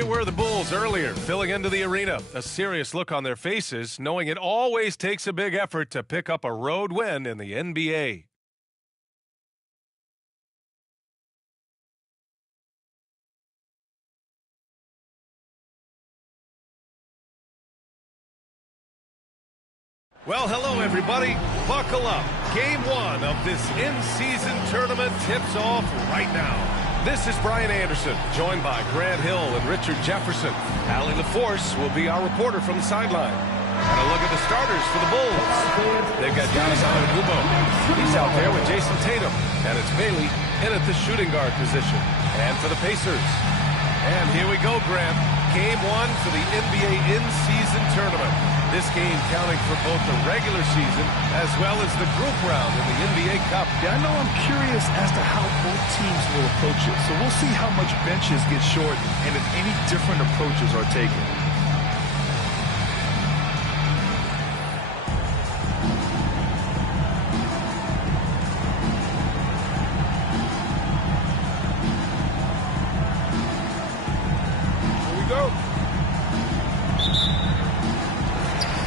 Here were the Bulls earlier, filling into the arena. A serious look on their faces, knowing it always takes a big effort to pick up a road win in the NBA. Well, hello, everybody. Buckle up. Game one of this in-season tournament tips off right now. This is Brian Anderson, joined by Grant Hill and Richard Jefferson. Allie LaForce will be our reporter from the sideline. And a look at the starters for the Bulls. They've got Giannis Antetokounmpo. He's out there with Jason Tatum. And it's Bailey in at the shooting guard position. And for the Pacers. And here we go, Grant. Game one for the NBA in-season tournament. This game counting for both the regular season as well as the group round in the NBA Cup. Yeah, I know I'm curious as to how both teams will approach it. So we'll see how much benches get shortened and if any different approaches are taken.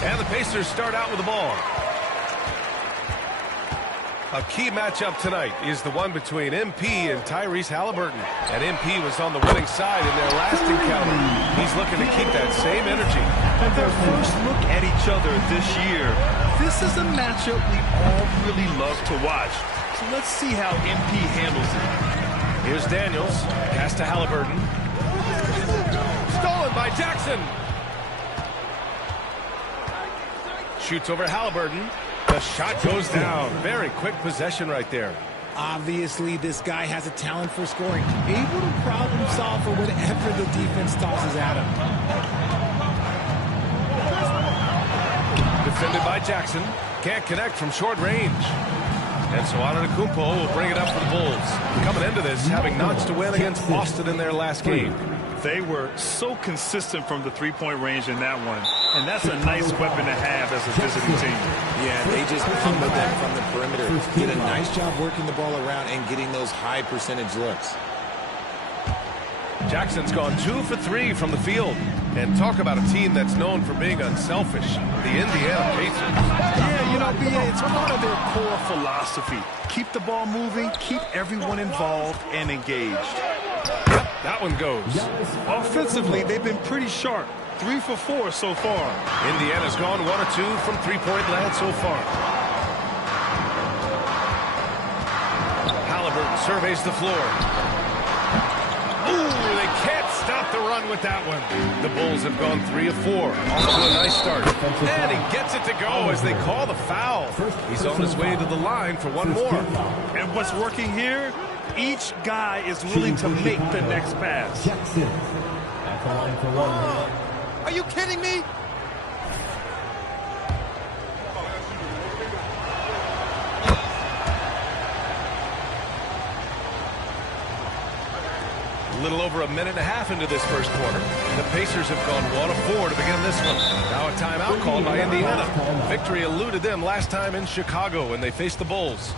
And the Pacers start out with the ball. A key matchup tonight is the one between MP and Tyrese Halliburton. And MP was on the winning side in their last encounter. He's looking to keep that same energy. And their first look at each other this year, this is a matchup we all really love to watch. So let's see how MP handles it. Here's Daniels. Pass to Halliburton. Stolen by Jackson. Shoots over Halliburton. The shot goes down. Very quick possession right there. Obviously, this guy has a talent for scoring. Able to problem solve for whatever the defense tosses at him. Defended by Jackson. Can't connect from short range. And so Antetokounmpo will bring it up for the Bulls. Coming into this, having notched a win against Boston in their last game. They were so consistent from the three-point range in that one. And that's a nice weapon to have as a visiting team. Yeah, they just pummeled them from the perimeter. Did a nice job working the ball around and getting those high percentage looks. Jackson's gone 2 for 3 from the field. And talk about a team that's known for being unselfish. The Indiana Pacers. Yeah, you know, B.A., it's part of their core philosophy. Keep the ball moving, keep everyone involved and engaged. Yep, that one goes. Offensively, they've been pretty sharp. 3 for 4 so far. Indiana's gone 1 or 2 from three-point land so far. Halliburton surveys the floor. Ooh, they can't stop the run with that one. The Bulls have gone 3 of 4. Off to a nice start. And he gets it to go as they call the foul. He's on his way to the line for one more. And what's working here? Each guy is willing to make the next pass. Jackson at the line for one. Are you kidding me? A little over a minute and a half into this first quarter. The Pacers have gone 1 of 4 to begin this one. Now a timeout called by Indiana. Victory eluded them last time in Chicago when they faced the Bulls.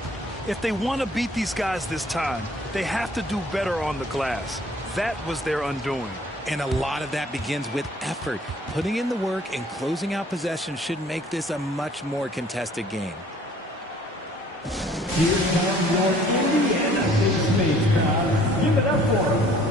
If they want to beat these guys this time, they have to do better on the glass. That was their undoing. And a lot of that begins with effort. Putting in the work and closing out possession should make this a much more contested game. Here comes your Indiana Space crowd. Give it up for them.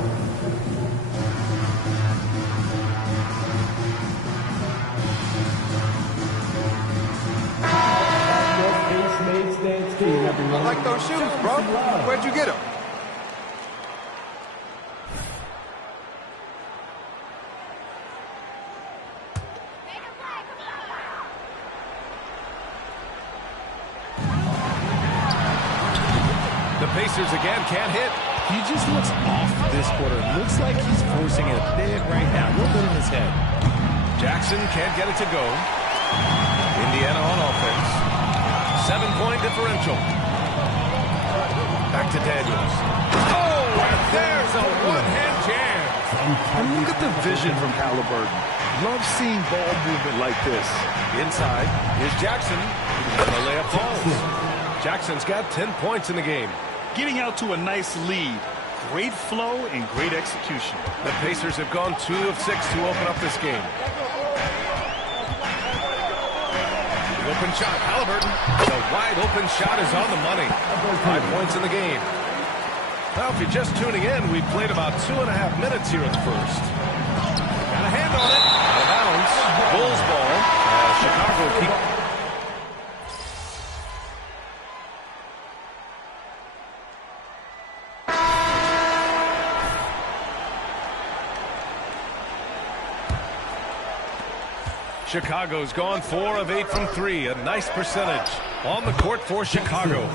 I like those shoes, bro. Where'd you get them? The Pacers again can't hit. He just looks off this quarter. Looks like he's forcing it a bit right now. A little bit in his head. Jackson can't get it to go. Indiana on offense. 7-point differential. Back to Daniels. Oh, and there's a one-hand jam. And look at the vision from Halliburton. Love seeing ball movement like this. Inside, here's Jackson. And the layup falls. Jackson's got 10 points in the game. Getting out to a nice lead. Great flow and great execution. The Pacers have gone 2 of 6 to open up this game. The open shot, Halliburton. The wide open shot is on the money. 5 points in the game. Now, if you're just tuning in, we've played about 2.5 minutes here in the first. Got a hand on it. Out of bounds. Bulls ball. Chicago keep... Chicago's gone 4 of 8 from 3. A nice percentage on the court for Chicago.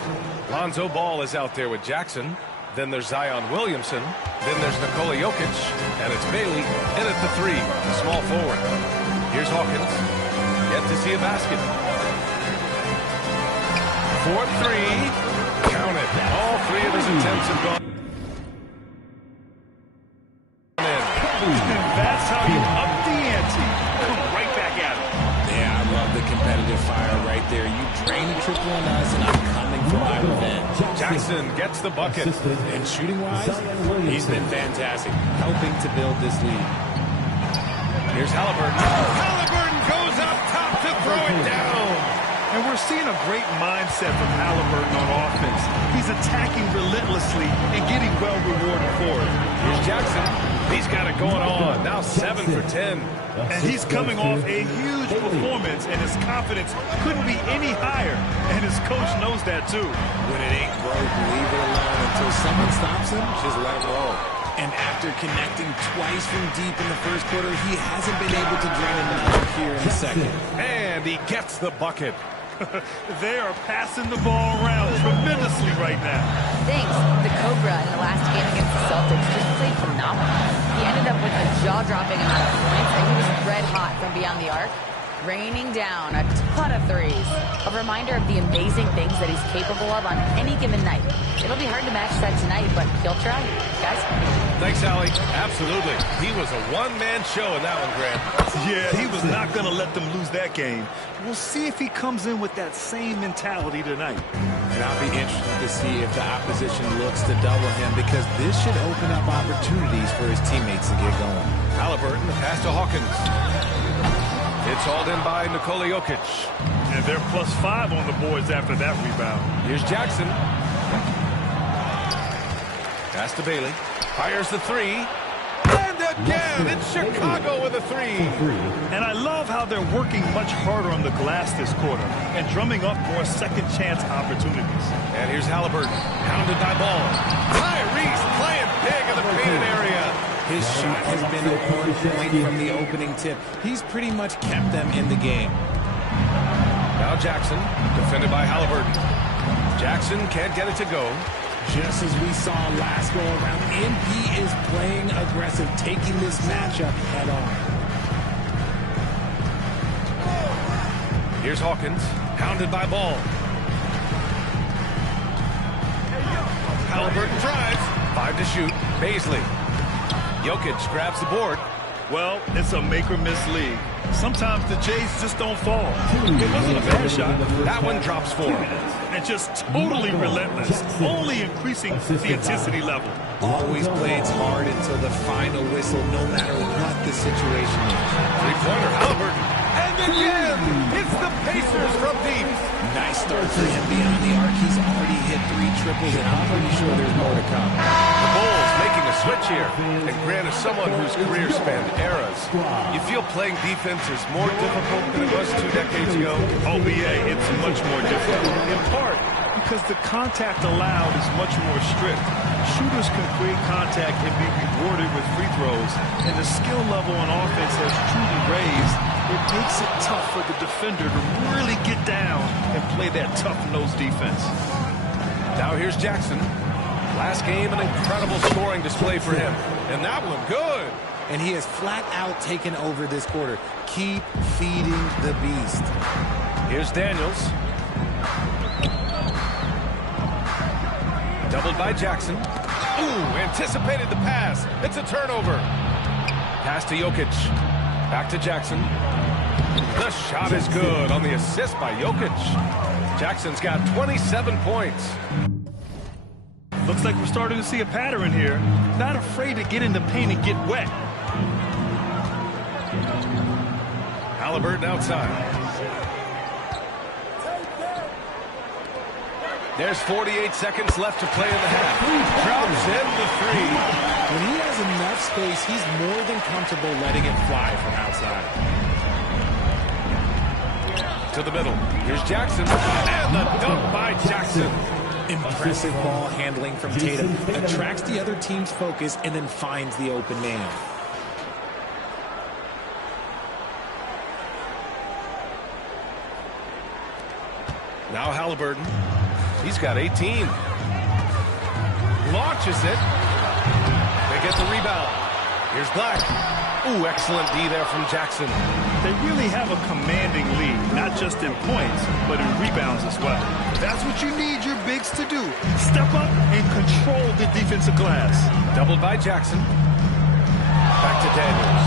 Lonzo Ball is out there with Jackson. Then there's Zion Williamson. Then there's Nikola Jokic. And it's Bailey in at the 3, the small forward. Here's Hawkins. Yet to see a basket. 4-3. Count it. All 3 of his attempts have gone in. That's how you up the ante. Come right back at it. Yeah, I love the competitive fire right there. You drain a triple on us, and I'm coming for my revenge. Jackson gets the bucket. And shooting-wise, he's been fantastic, helping to build this lead. Here's Halliburton. Halliburton goes up top to throw it down. And we're seeing a great mindset from Halliburton on offense. He's attacking relentlessly and getting well rewarded for it. Here's Jackson. He's got it going on. Now 7 for 10. And he's coming off a huge performance, and his confidence couldn't be any higher. And his coach knows that, too. When it ain't broke, leave it alone until someone stops him. Just let him roll. And after connecting twice from deep in the first quarter, he hasn't been able to drain another here in the second. And he gets the bucket. They are passing the ball around tremendously right now. Thanks. The Cobra in the last game against the Celtics just played phenomenal. He ended up with a jaw-dropping amount of points, and he was red hot from beyond the arc, raining down a ton of threes. A reminder of the amazing things that he's capable of on any given night. It'll be hard to match that tonight, but he'll try. Guys? Thanks, Allie. Absolutely. He was a one-man show in that one, Grant. Yeah, he was not going to let them lose that game. We'll see if he comes in with that same mentality tonight. And I'll be interested to see if the opposition looks to double him, because this should open up opportunities for his teammates to get going. Halliburton, the pass to Hawkins. It's hauled in by Nikola Jokic. And they're +5 on the boards after that rebound. Here's Jackson. Pass to Bailey. Fires the 3. And again, it's Chicago with a 3. And I love how they're working much harder on the glass this quarter and drumming up more second-chance opportunities. And here's Halliburton, pounded by Ball. Tyrese playing big in the painted area. His shot has been a one point from the opening tip. He's pretty much kept them in the game. Now Jackson, defended by Halliburton. Jackson can't get it to go. Just as we saw last go around, MP is playing aggressive, taking this matchup head on. Here's Hawkins, pounded by Ball. Halliburton drives, 5 to shoot. Baisley. Jokic grabs the board. Well, it's a make-or-miss league. Sometimes the Jays just don't fall. It wasn't a bad shot. That one drops 4. And just totally relentless, only increasing the intensity level. Always plays hard until the final whistle, no matter what the situation is. Three-pointer, Halliburton. And again, it's the Pacers from deep. Nice start for him beyond the arc. He's already hit 3 triples, and I'm pretty sure there's more to come. The Bulls making a switch here. And Grant, as someone whose career spanned eras, you feel playing defense is more difficult than it was 2 decades ago? Oh, BA, it's much more difficult. In part because the contact allowed is much more strict. Shooters can create contact and be rewarded with free throws, and the skill level on offense has truly raised. It makes it tough for the defender to really get down and play that tough-nosed defense. Now here's Jackson. Last game, an incredible scoring display for him. And that one, good. And he has flat out taken over this quarter. Keep feeding the beast. Here's Daniels. Doubled by Jackson. Ooh, anticipated the pass. It's a turnover. Pass to Jokic. Back to Jackson. The shot is good on the assist by Jokic. Jackson's got 27 points. Looks like we're starting to see a pattern here. Not afraid to get in the paint and get wet. Halliburton outside. There's 48 seconds left to play in the half. Drops in the three. When he has enough space, he's more than comfortable letting it fly from outside. To the middle. Here's Jackson. And the dunk by Jackson. Impressive ball handling from Tatum. Attracts the other team's focus and then finds the open man. Now Halliburton. He's got 18. Launches it. They get the rebound. Here's Black. Ooh, excellent D there from Jackson. They really have a commanding lead, not just in points, but in rebounds as well. That's what you need your bigs to do. Step up and control the defensive glass. Doubled by Jackson. Back to Daniels.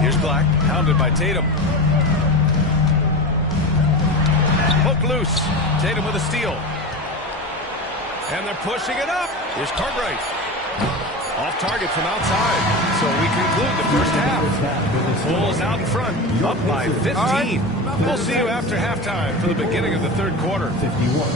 Here's Black. Hounded by Tatum. Hook loose. Tatum with a steal. And they're pushing it up. Here's Cartwright. Off target from outside. So we conclude the first half. Bulls out in front. Up by 15. We'll see you after halftime for the beginning of the third quarter. 51.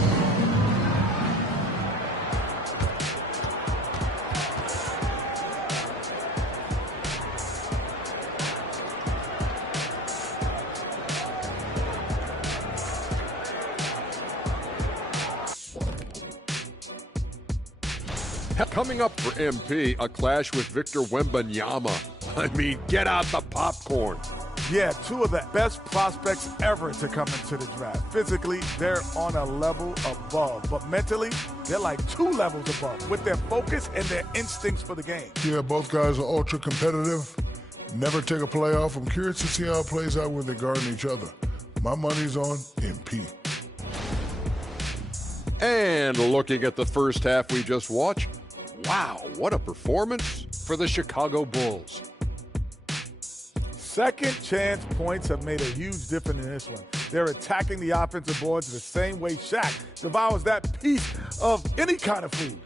Coming up for MP, a clash with Victor Wembanyama. I mean, get out the popcorn. Yeah, two of the best prospects ever to come into the draft. Physically, they're on a level above, but mentally, they're like 2 levels above with their focus and their instincts for the game. Yeah, both guys are ultra competitive. Never take a play off. I'm curious to see how it plays out when they're guarding each other. My money's on MP. And looking at the first half we just watched, wow, what a performance for the Chicago Bulls. Second chance points have made a huge difference in this one. They're attacking the offensive boards the same way Shaq devours that piece of any kind of food.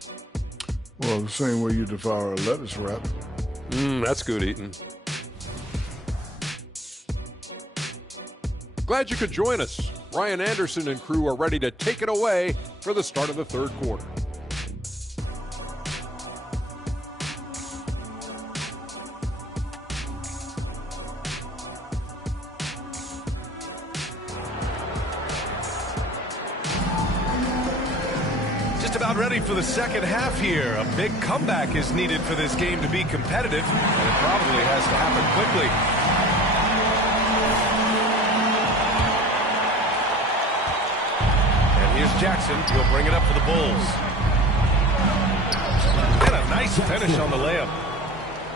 Well, the same way you devour a lettuce wrap. That's good eating. Glad you could join us. Ryan Anderson and crew are ready to take it away for the start of the third quarter. About ready for the second half here. A big comeback is needed for this game to be competitive, and it probably has to happen quickly. And here's Jackson. He'll bring it up for the Bulls. And a nice finish on the layup.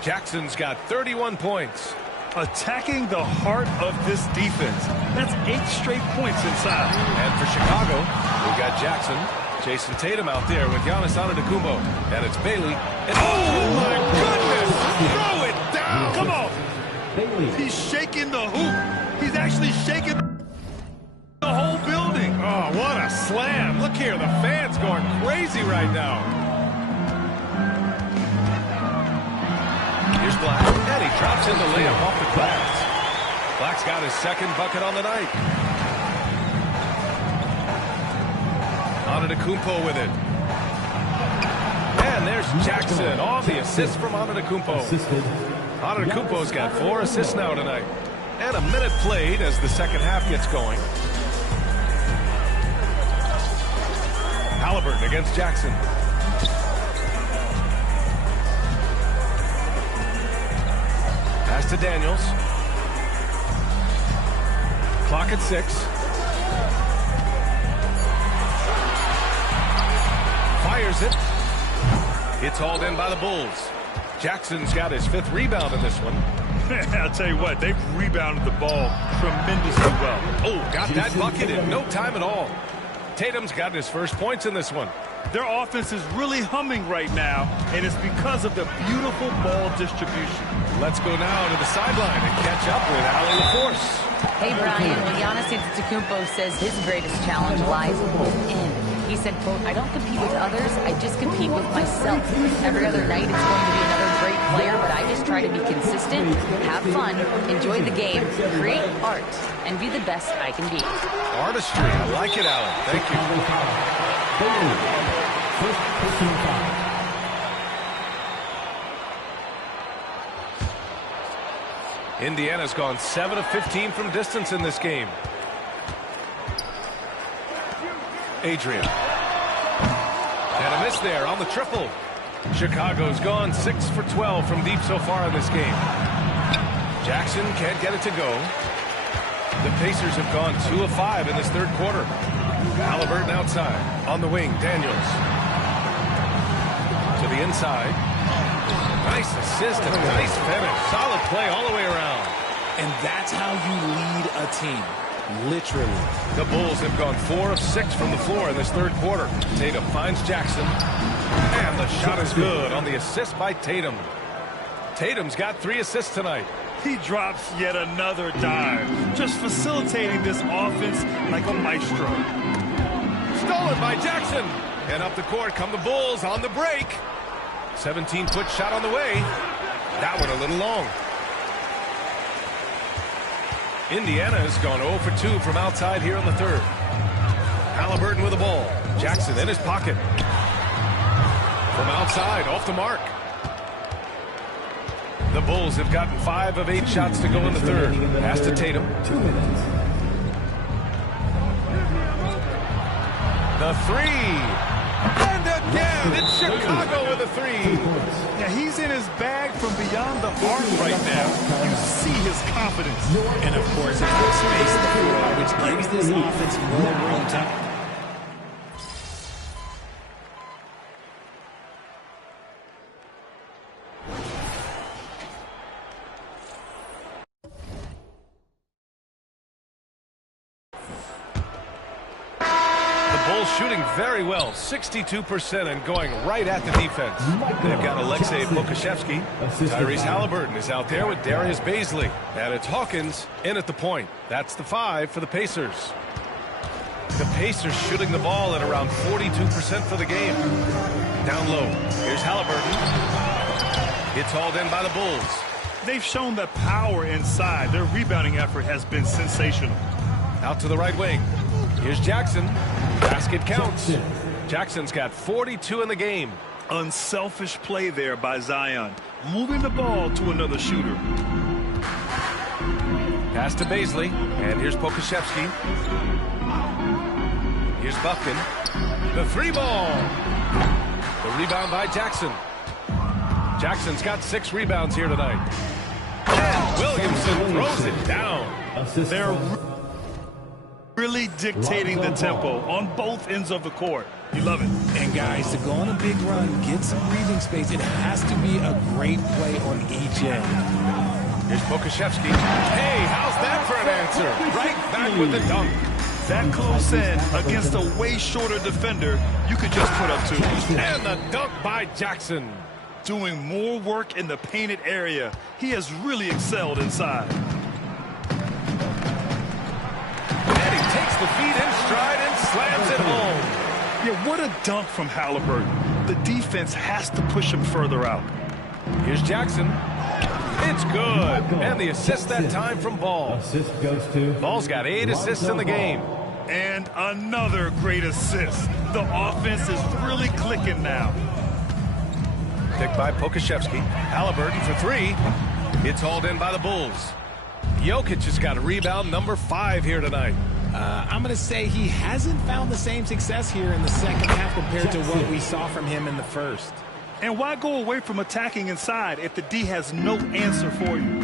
Jackson's got 31 points. Attacking the heart of this defense. That's 8 straight points inside. And for Chicago, we've got Jackson. Jason Tatum out there with Giannis Antetokounmpo. And it's Bailey. And oh, my goodness! Throw it down! Come on! He's shaking the hoop. He's actually shaking the whole building. Oh, what a slam. Look here, the fans going crazy right now. Here's Black. And he drops in the layup off the glass. Black's got his second bucket on the night. Antetokounmpo with it. And there's Jackson on the assist from Antetokounmpo. Antetokounmpo's got 4 assists now tonight. And a minute played as the second half gets going. Halliburton against Jackson. Pass to Daniels. Clock at 6. Fires it. It's hauled in by the Bulls. Jackson's got his 5th rebound in this one. I'll tell you what, they've rebounded the ball tremendously well. Oh, got that bucket in no time at all. Tatum's got his first points in this one. Their offense is really humming right now, and it's because of the beautiful ball distribution. Let's go now to the sideline and catch up with Allie LaForce. Hey, Brian, well, Giannis Antetokounmpo says his greatest challenge lies within. He said, quote, "I don't compete with others, I just compete with myself. Every other night it's going to be another great player, but I just try to be consistent, have fun, enjoy the game, create art, and be the best I can be." Artistry, I like it, Allen. Thank you. First personal foul. Indiana's gone 7 of 15 from distance in this game. Adrian. And a miss there on the triple. Chicago's gone 6 for 12 from deep so far in this game. Jackson can't get it to go. The Pacers have gone 2 of 5 in this third quarter. Halliburton outside. On the wing, Daniels. To the inside. Nice assist and a nice finish. Solid play all the way around. And that's how you lead a team. Literally. The Bulls have gone 4 of 6 from the floor in this third quarter. Tatum finds Jackson. And the shot is good on the assist by Tatum. Tatum's got 3 assists tonight. He drops yet another dive, just facilitating this offense like a maestro. Stolen by Jackson. And up the court come the Bulls on the break. 17-foot shot on the way. That one a little long. Indiana has gone 0 for 2 from outside here in the third. Halliburton with the ball. Jackson in his pocket. From outside, off the mark. The Bulls have gotten 5 of 8 shots to go in the third. Pass to Tatum. 2 minutes. The three. And again, it's Chicago with a 3. Yeah, he's in his bag from beyond the arc right now. You see his confidence. And, of course, it's the space in the floor, which gives this offense more room to... Shooting very well, 62% and going right at the defense. They've got Alexei Pokusevski. Tyrese Halliburton is out there with Darius Baisley. And it's Hawkins in at the point. That's the 5 for the Pacers. The Pacers shooting the ball at around 42% for the game. Down low. Here's Halliburton. It's hauled in by the Bulls. They've shown the power inside. Their rebounding effort has been sensational. Out to the right wing. Here's Jackson. Basket counts. Jackson's got 42 in the game. Unselfish play there by Zion. Moving the ball to another shooter. Pass to Baisley. And here's Pokusevski. Here's Buffkin. The 3 ball. The rebound by Jackson. Jackson's got 6 rebounds here tonight. And Williamson throws it down. They're really dictating the tempo on both ends of the court. You love it. And guys, to go on a big run, get some breathing space, it has to be a great play on each end. Here's Pokusevski. Hey, how's that for an answer? Right back with the dunk. That close in against a way shorter defender, you could just put up 2. And the dunk by Jackson. Doing more work in the painted area. He has really excelled inside. And he takes the feet in stride and slams it home. Yeah, what a dunk from Halliburton. The defense has to push him further out. Here's Jackson. It's good. And the assist that time from Ball. Assist goes to... Ball's got 8 assists in the game. And another great assist. The offense is really clicking now. Picked by Pokusevski. Halliburton for 3. It's hauled in by the Bulls. Jokic has got a rebound number 5 here tonight. I'm going to say he hasn't found the same success here in the second half compared to what we saw from him in the first. And why go away from attacking inside if the D has no answer for you?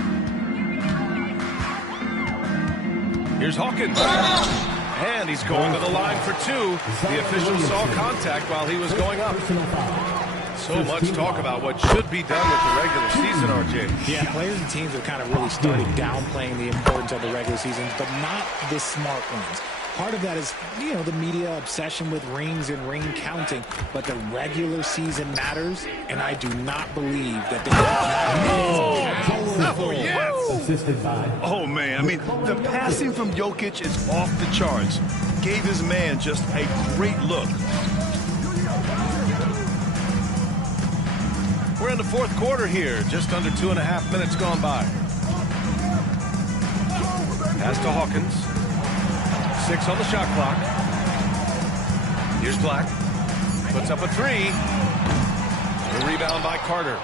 Here's Hawkins. And he's going to the line for 2. The official saw contact while he was going up. So much talk about what should be done with the regular season, RJ. Yeah, players and teams have kind of really started downplaying the importance of the regular season, but not the smart ones. Part of that is, you know, the media obsession with rings and ring counting, but the regular season matters, and I do not believe that Assisted by. Oh, man. I mean, the passing from Jokic is off the charts. Gave his man just a great look. We're in the fourth quarter here. Just under 2.5 minutes gone by. Pass to Hawkins. 6 on the shot clock. Here's Black. Puts up a 3. The rebound by Carter.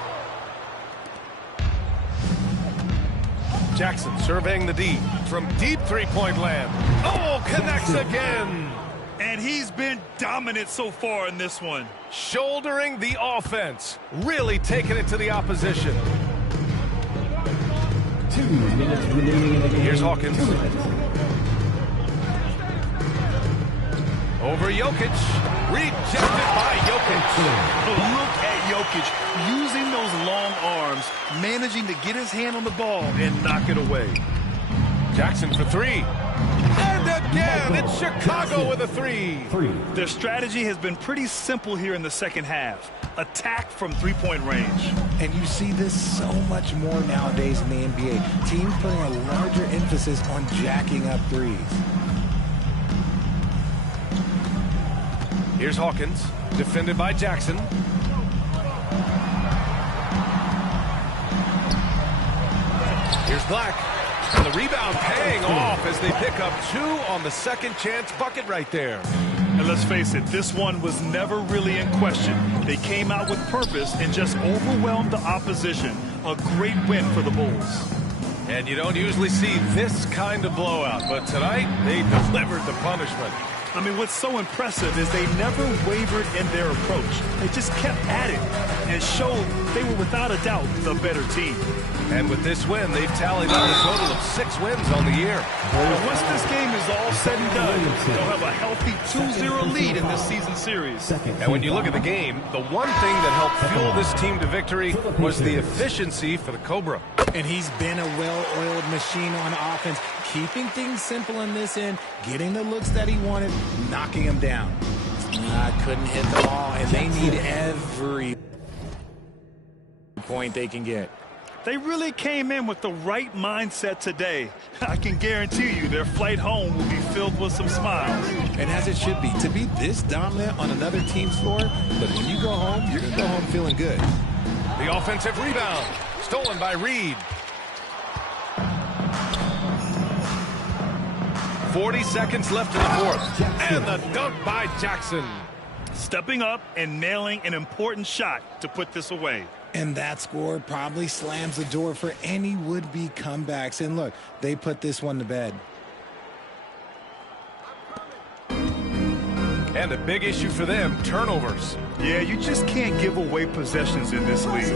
Jackson surveying the D from deep three-point land. Oh, connects again. And he's been dominant so far in this one. Shouldering the offense. Really taking it to the opposition. 2 minutes remaining in the game. Here's Hawkins. Over Jokic. Rejected by Jokic. Look at Jokic using those long arms, managing to get his hand on the ball and knock it away. Jackson for 3. And again, it's Chicago with a 3. Their strategy has been pretty simple here in the second half. Attack from three-point range. And you see this so much more nowadays in the NBA. Teams putting a larger emphasis on jacking up threes. Here's Hawkins, defended by Jackson. Here's Black. And the rebound paying off as they pick up 2 on the second chance bucket right there. And let's face it, this one was never really in question. They came out with purpose and just overwhelmed the opposition. A great win for the Bulls. And you don't usually see this kind of blowout, but tonight they delivered the punishment. I mean, what's so impressive is they never wavered in their approach. They just kept at it and showed they were without a doubt the better team. And with this win, they've tallied up a total of 6 wins on the year. And once this game is all said and done, they'll have a healthy 2-0 lead in this season series. And when you look at the game, the one thing that helped fuel this team to victory was the efficiency for the Cobra. And he's been a well-oiled machine on offense, keeping things simple in this end, getting the looks that he wanted, knocking him down. Couldn't hit the ball, and they need every point they can get. They really came in with the right mindset today. I can guarantee you their flight home will be filled with some smiles. And as it should be, to be this dominant on another team's floor, but when you go home, you're going to go home feeling good. The offensive rebound, stolen by Reed. 40 seconds left in the fourth. And the dunk by Jackson. Stepping up and nailing an important shot to put this away. And that score probably slams the door for any would-be comebacks. And look, they put this one to bed. And a big issue for them, turnovers. Yeah, you just can't give away possessions in this league.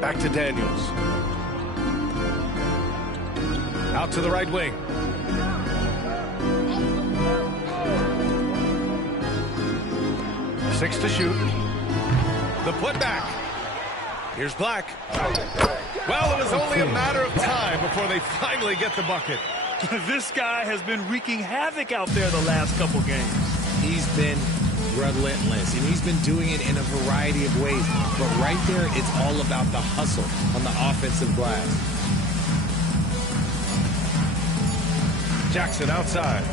Back to Daniels. Out to the right wing. Six to shoot. The putback. Here's Black. Well, it was only a matter of time before they finally get the bucket. This guy has been wreaking havoc out there the last couple games. He's been relentless, and he's been doing it in a variety of ways. But right there, it's all about the hustle on the offensive glass. Jackson outside.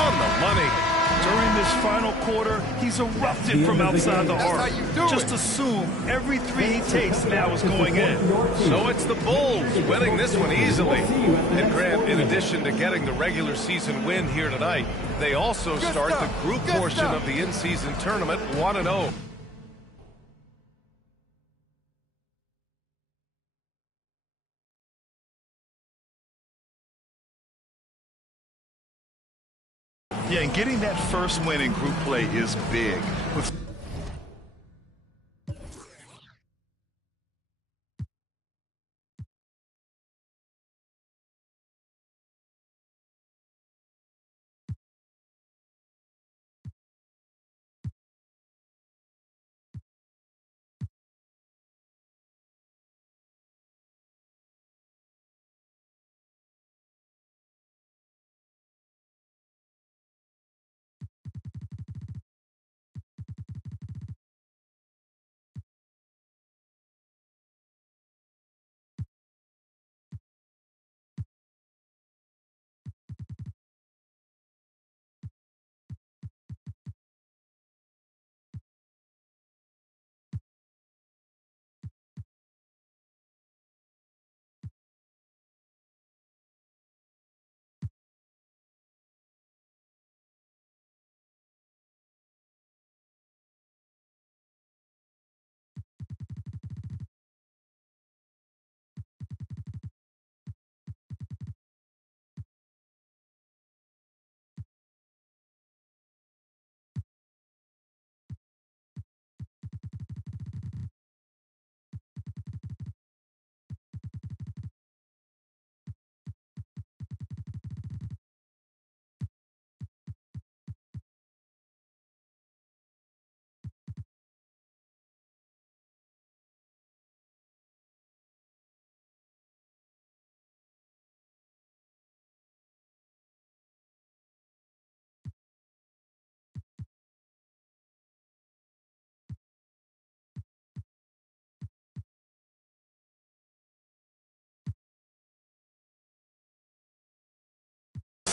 On the money. During this final quarter, he's erupted from outside the arc. Just assume every three he takes now is going in. So it's the Bulls winning this one easily. And Grant, in addition to getting the regular season win here tonight, they also start the group portion of the in-season tournament 1-0. Yeah, and getting that first win in group play is big. With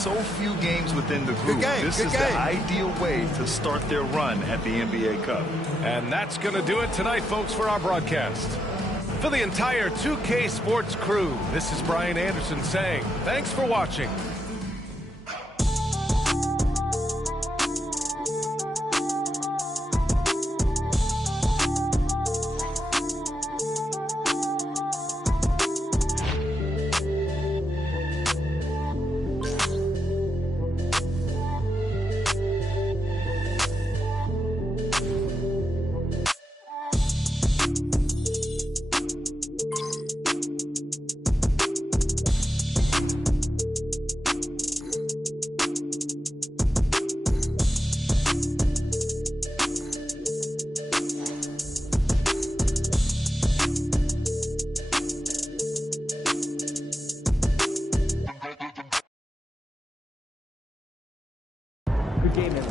so few games within the group. This is the ideal way to start their run at the NBA Cup. And that's going to do it tonight, folks, for our broadcast. For the entire 2K Sports crew, this is Brian Anderson saying thanks for watching. Good game, MP.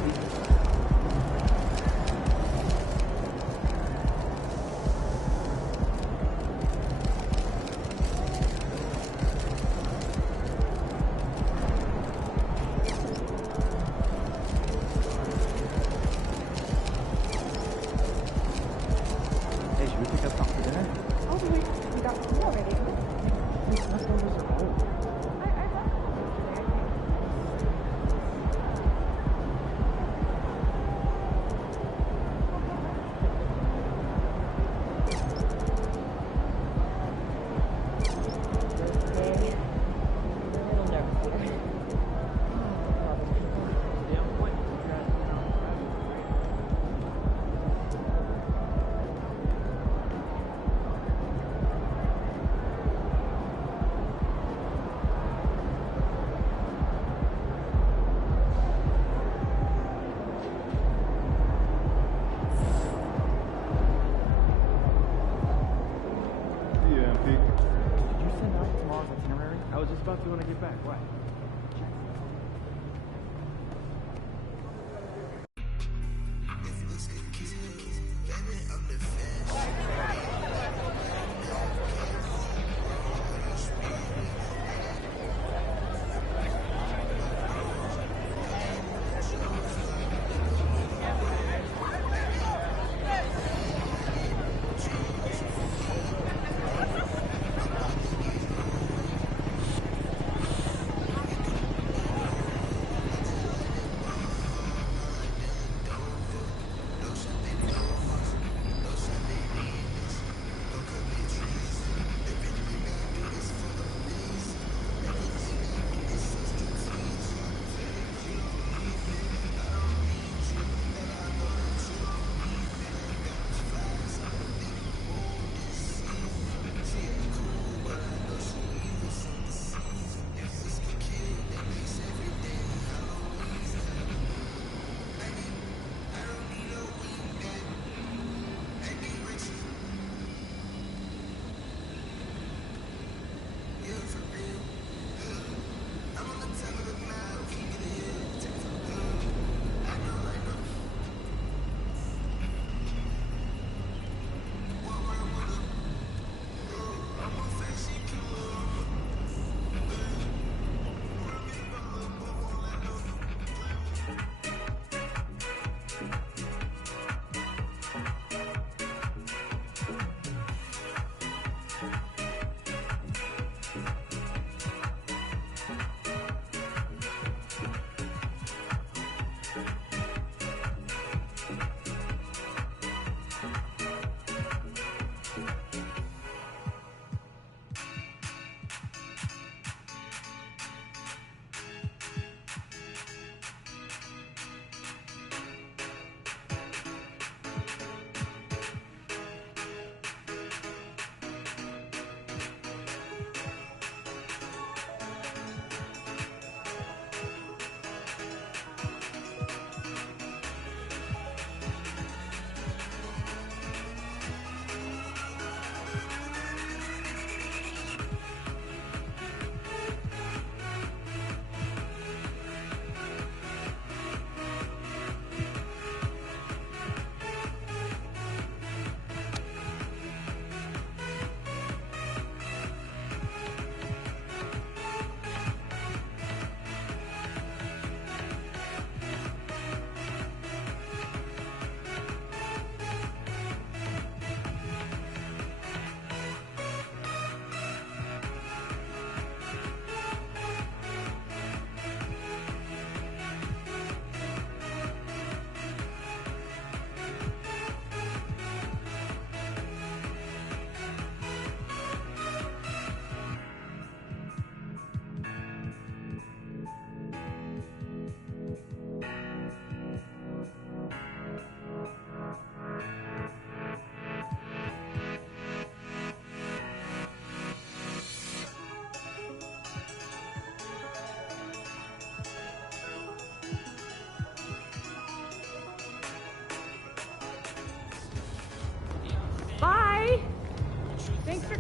Hey, should we pick up something for dinner? Oh, we got food already. These leftovers are old. I love I was just about to when I get back. Why?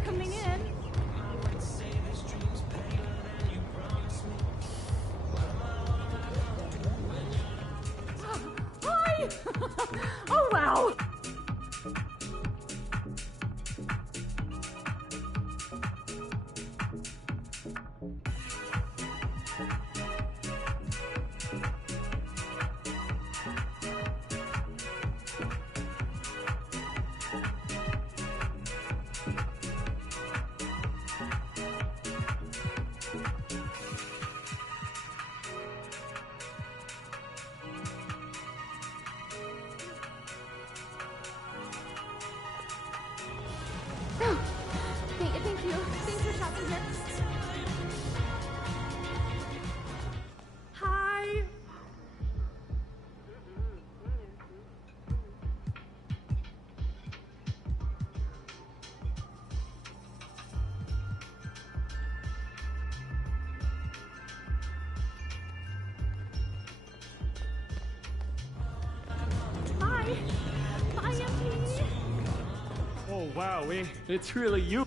coming in. Hi! Oh, wow! Thank you. Thanks for shopping here. Hi. Hi. Hi, MP. Oh, wow, it's really you.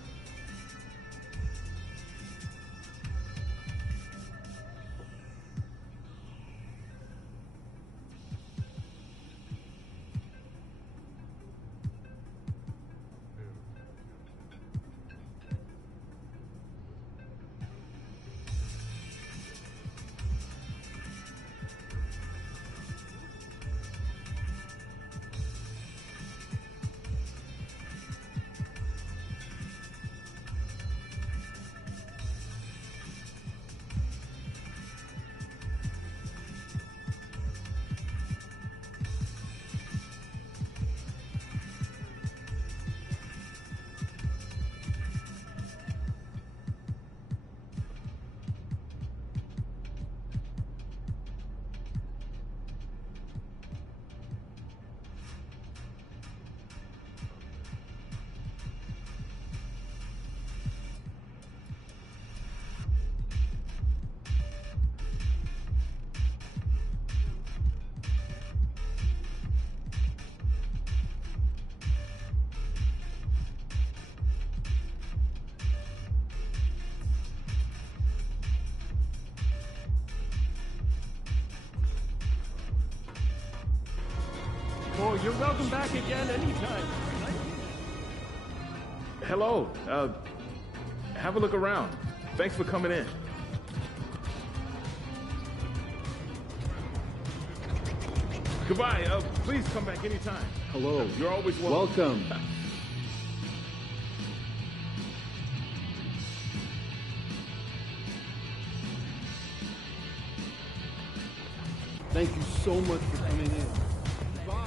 Oh, you're welcome back again anytime. Hello. Have a look around. Thanks for coming in. Goodbye. Please come back anytime. Hello. You're always welcome. Welcome. Thank you so much for coming in. Bye.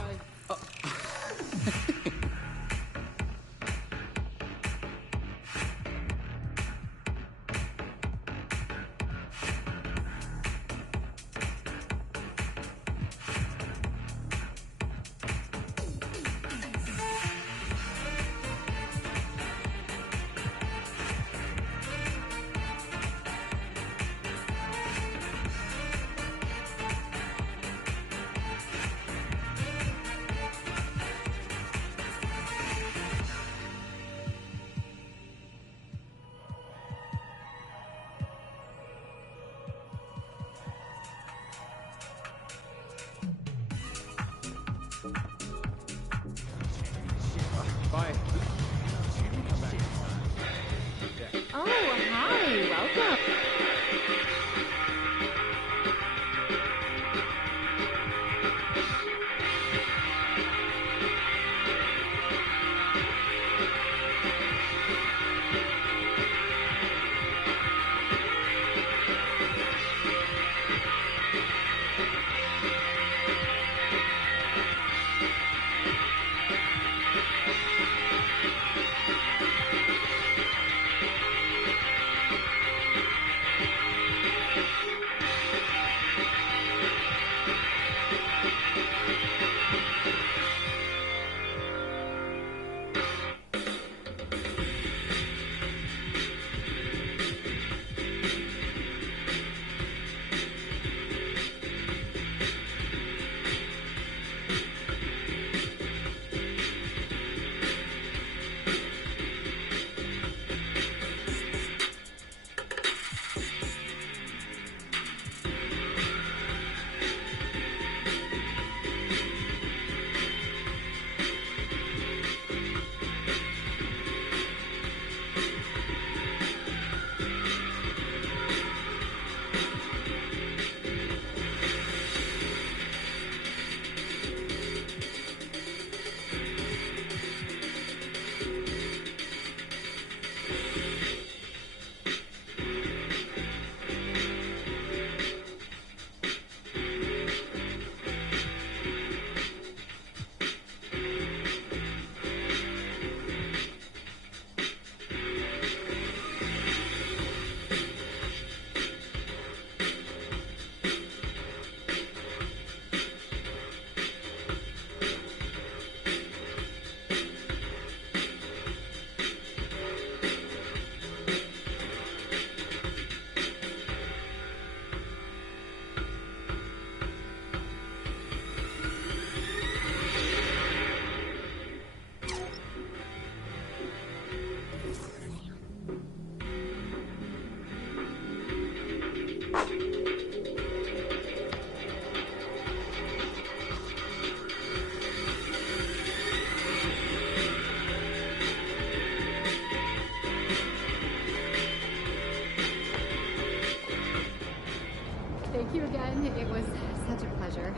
Thank you again. It was such a pleasure.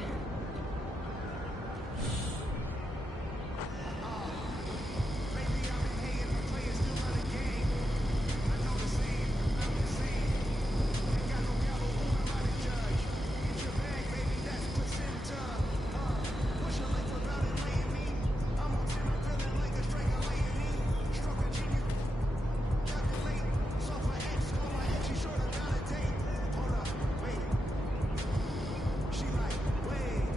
She like, wait.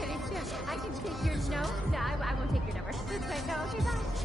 kidding. I can take your no. No, I won't take your number. Okay, no, okay, bye.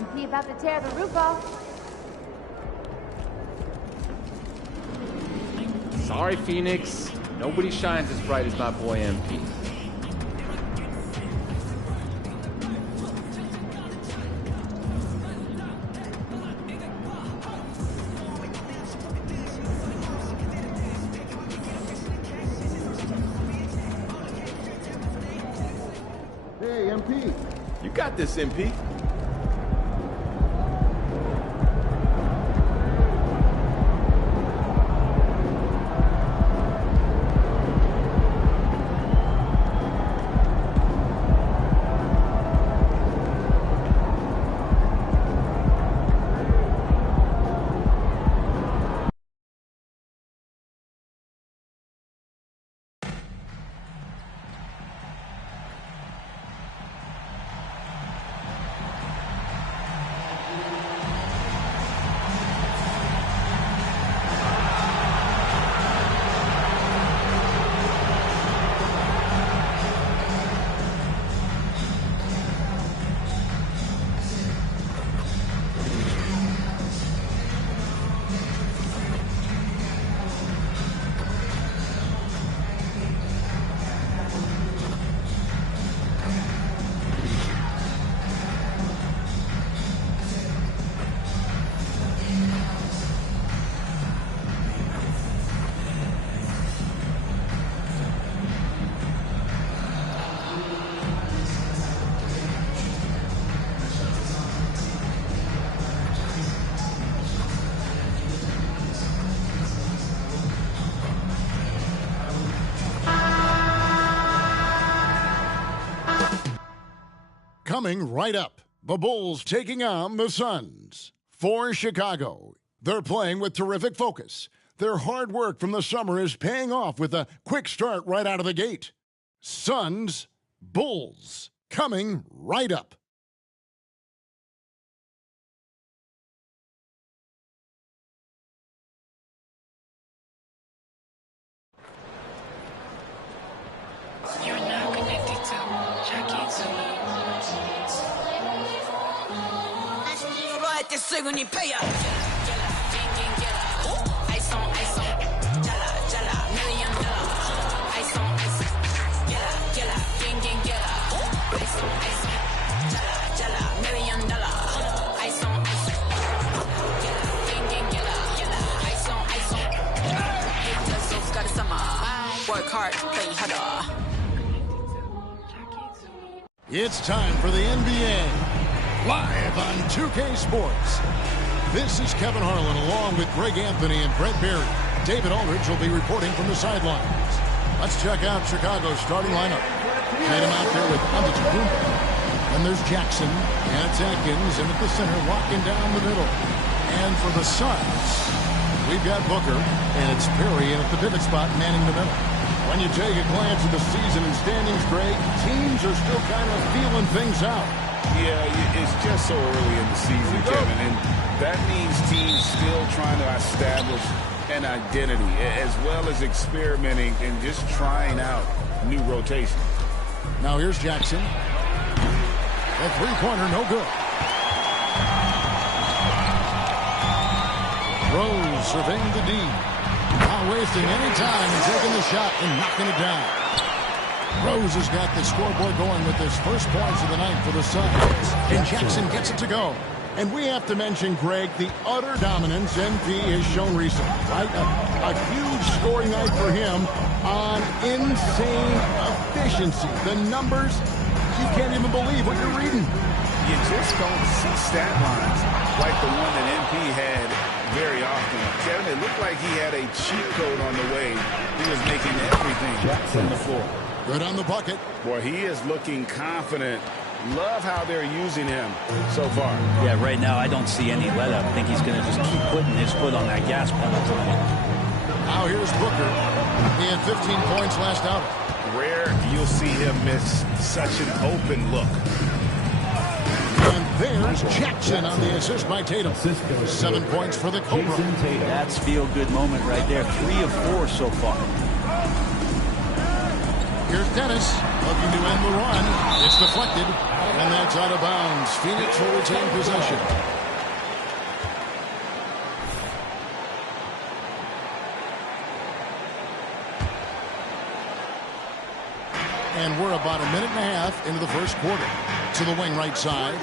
MP about to tear the roof off. Sorry, Phoenix. Nobody shines as bright as my boy MP. Hey, MP. You got this, MP. Coming right up, the Bulls taking on the Suns. For Chicago, they're playing with terrific focus. Their hard work from the summer is paying off with a quick start right out of the gate. Suns, Bulls, coming right up. You're now connected to Jackie Zulu. Work hard, play harder. It's time for the NBA, live on 2K Sports. This is Kevin Harlan along with Greg Anthony and Brett Berry. David Aldridge will be reporting from the sidelines. Let's check out Chicago's starting lineup. Tatum out there with Antetokounmpo. And there's Jackson, and it's Atkins, and at the center, walking down the middle. And for the Suns, we've got Booker, and it's Perry, and at the pivot spot, manning the middle. When you take a glance at the season and standings, Greg, teams are still kind of feeling things out. Yeah, it's just so early in the season, Kevin, and that means teams still trying to establish an identity, as well as experimenting and just trying out new rotations. Now here's Jackson. A three-pointer, no good. Rose surveying the D. Not wasting any time and taking the shot and knocking it down. Rose has got the scoreboard going with his first points of the night for the Suns. And Jackson gets it to go. And we have to mention, Greg, the utter dominance NP has shown recently, right? A huge scoring night for him on insane efficiency. The numbers, you can't even believe what you're reading. You just don't see stat lines like the one that NP had very often. Kevin, it looked like he had a cheat code on the way. He was making everything from the floor. Good on the bucket. Boy, he is looking confident. Love how they're using him so far. Yeah, right now I don't see any let-up. I think he's going to just keep putting his foot on that gas pedal tonight. Now here's Booker. He had 15 points last outing. Rare you'll see him miss such an open look. And there's Jackson on the assist by Tatum. 7 points for the Cobra. That's feel-good moment right there. 3 of 4 so far. Here's Dennis looking to end the run. It's deflected, and that's out of bounds. Phoenix will retain possession. And we're about a minute and a half into the first quarter. To the wing right side.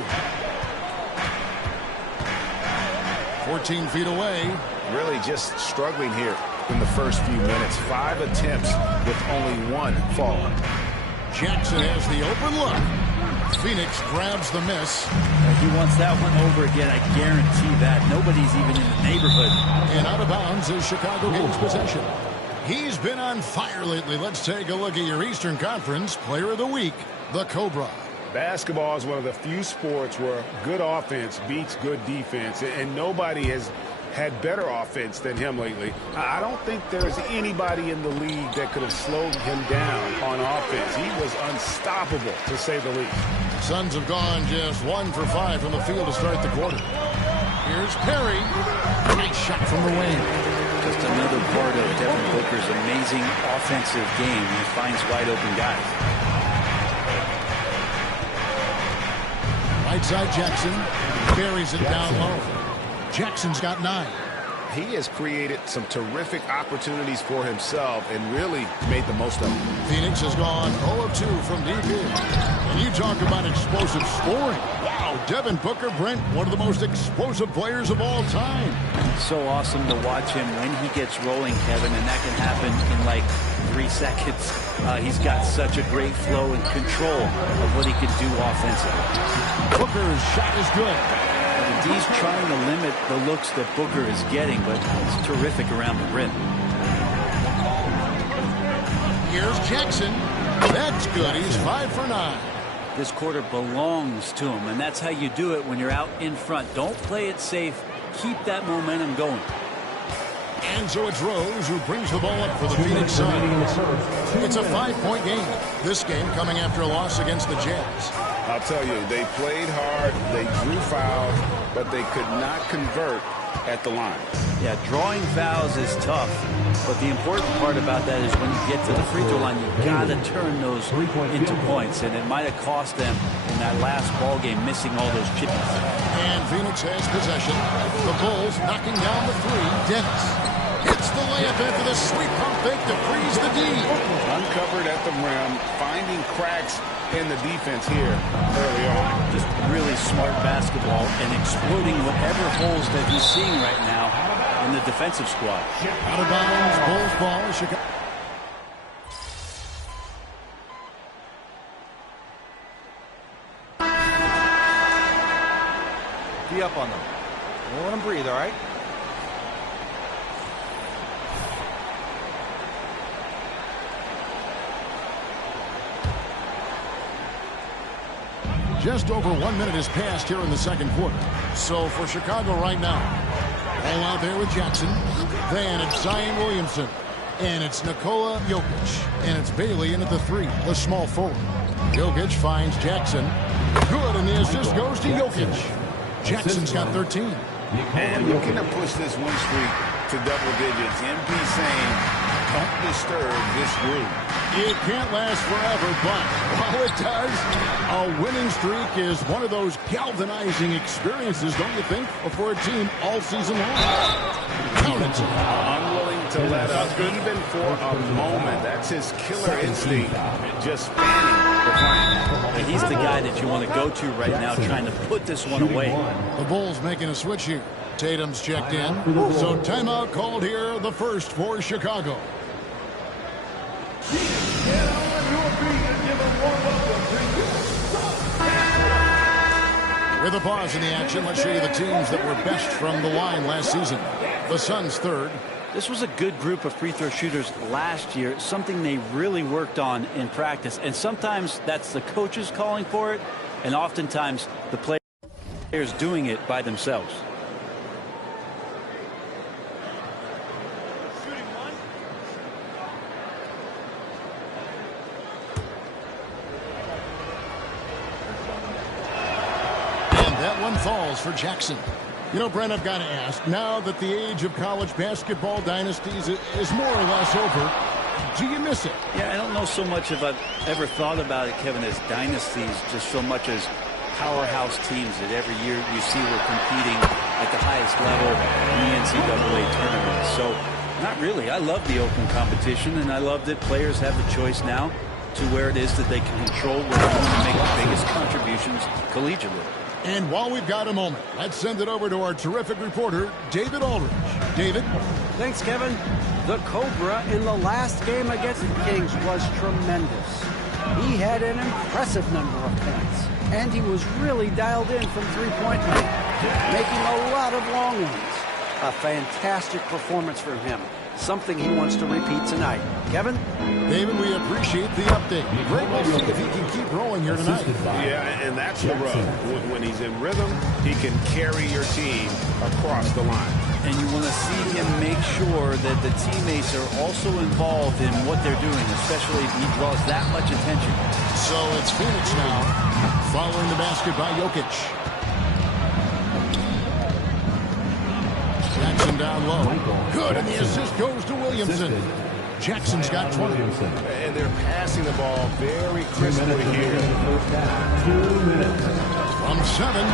14 feet away. Really just struggling here in the first few minutes. 5 attempts with only 1 fall. Jackson has the open look. Phoenix grabs the miss. He wants that one over again. I guarantee that. Nobody's even in the neighborhood. And out of bounds as Chicago gains possession. He's been on fire lately. Let's take a look at your Eastern Conference Player of the Week, the Cobra. Basketball is one of the few sports where good offense beats good defense, and nobody has had better offense than him lately. I don't think there's anybody in the league that could have slowed him down on offense. He was unstoppable, to say the least. Suns have gone just 1 for 5 from the field to start the quarter. Here's Perry. Nice shot from the wing. Just another part of Devin Booker's amazing offensive game. He finds wide open guys. Right side Jackson buries it down low. Jackson's got 9. He has created some terrific opportunities for himself and really made the most of them. Phoenix has gone 0 of 2 from deep in. And you talk about explosive scoring. Wow, Devin Booker, Brent, one of the most explosive players of all time. So awesome to watch him when he gets rolling, Kevin, and that can happen in like 3 seconds. He's got such a great flow and control of what he can do offensively. Booker's shot is good. He's trying to limit the looks that Booker is getting, but it's terrific around the rim. Here's Jackson. That's good. He's 5 for 9. this quarter belongs to him, and that's how you do it when you're out in front. Don't play it safe. Keep that momentum going. And so it's Rose who brings the ball up for the Phoenix Suns. It's a 5-point game. This game coming after a loss against the Jazz. I'll tell you, they played hard, they drew fouls, but they could not convert at the line. Yeah, drawing fouls is tough, but the important part about that is when you get to the free throw line, you got to turn those into points, and it might have cost them in that last ball game, missing all those chippies. And Phoenix has possession. The Bulls knocking down the three. Dennis hits the layup after the sweep pump fake to freeze the D. Uncovered at the rim, finding cracks in the defense here early on. Just really smart basketball and exploiting whatever holes that he's seeing right now in the defensive squad. Out of bounds, Bulls ball. Chicago. Be up on them. Don't let them breathe, all right? Just over 1 minute has passed here in the second quarter. So for Chicago right now, all out there with Jackson. Then it's Zion Williamson. And it's Nikola Jokic. And it's Bailey in at the three, the small forward. Jokic finds Jackson. Good, and the assist goes to Jokic. Jackson's got 13. And looking to push this win streak to double digits. MP saying, don't disturb this group. It can't last forever, but while it does, a winning streak is one of those galvanizing experiences, don't you think, for a team all season long? Count it. Unwilling to let up even for a moment. That's his killer instinct. Just fanning the flank. He's the guy that you want to go to right now, trying to put this one away. The Bulls making a switch here. Tatum's checked in. So timeout called here, the first for Chicago. With a pause in the action, let's show you the teams that were best from the line last season. The Suns third. This was a good group of free throw shooters last year, something they really worked on in practice. And sometimes that's the coaches calling for it, and oftentimes the players doing it by themselves. Falls for Jackson. You know, Brent, I've got to ask, now that the age of college basketball dynasties is more or less over, do you miss it? Yeah, I don't know so much if I've ever thought about it, Kevin, as dynasties, just so much as powerhouse teams that every year you see were competing at the highest level in the NCAA tournament. So, not really. I love the open competition, and I love that players have the choice now to where it is that they can control where they want to make the biggest contributions collegiately. And while we've got a moment, let's send it over to our terrific reporter, David Aldridge. David? Thanks, Kevin. The Cobra in the last game against the Kings was tremendous. He had an impressive number of points, and he was really dialed in from three-point line, making a lot of long ones. A fantastic performance from him. Something he wants to repeat tonight. Kevin? David, we appreciate the update. Great. We'll see if he can keep rolling here tonight. Yeah, and that's the rub. When he's in rhythm, he can carry your team across the line. And you want to see him make sure that the teammates are also involved in what they're doing, especially if he draws that much attention. So it's Phoenix now, following the basket by Jokic. Jackson down low. Good, and the assist goes to Williamson. Jackson's got 20. And they're passing the ball very crisply here. From 7.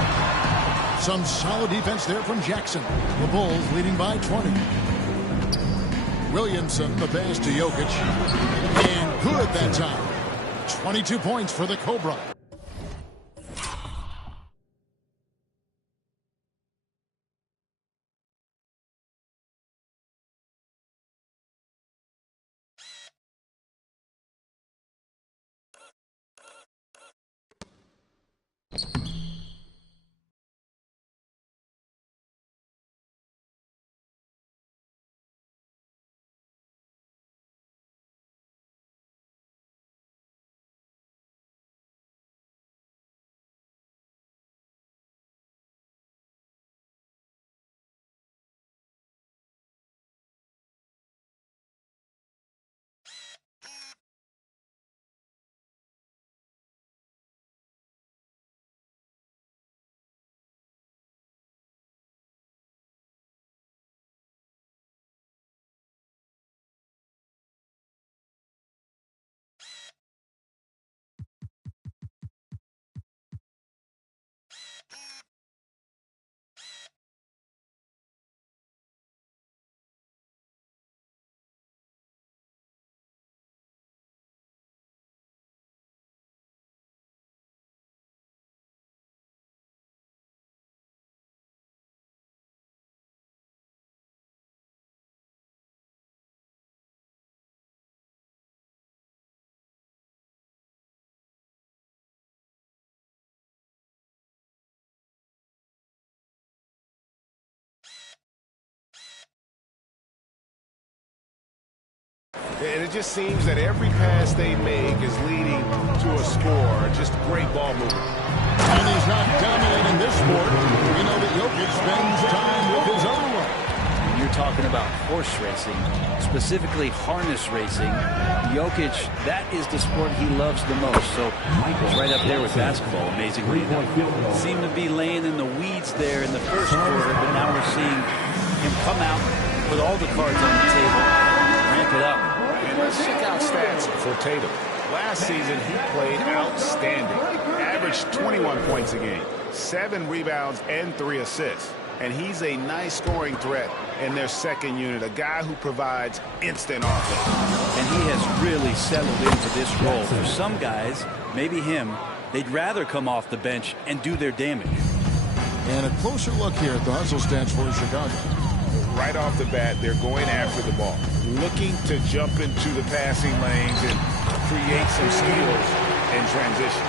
Some solid defense there from Jackson. The Bulls leading by 20. Williamson, the pass to Jokic. And good that time. 22 points for the Cobra. And it just seems that every pass they make is leading to a score. Just great ball movement. And he's not dominating this sport. We know that Jokic spends time with his other one. When you're talking about horse racing, specifically harness racing, Jokic, that is the sport he loves the most. So he's right up there with basketball, amazingly enough. Seemed to be laying in the weeds there in the first quarter, but now we're seeing him come out, put all the cards on the table, ramp it up. And let's check out stats for Tatum. Last season, he played outstanding. Averaged 21 points a game, 7 rebounds, and 3 assists. And he's a nice scoring threat in their second unit, a guy who provides instant offense. And he has really settled into this role. For some guys, maybe him, they'd rather come off the bench and do their damage. And a closer look here at the hustle stats for Chicago. Right off the bat, they're going after the ball, looking to jump into the passing lanes and create some steals in transition.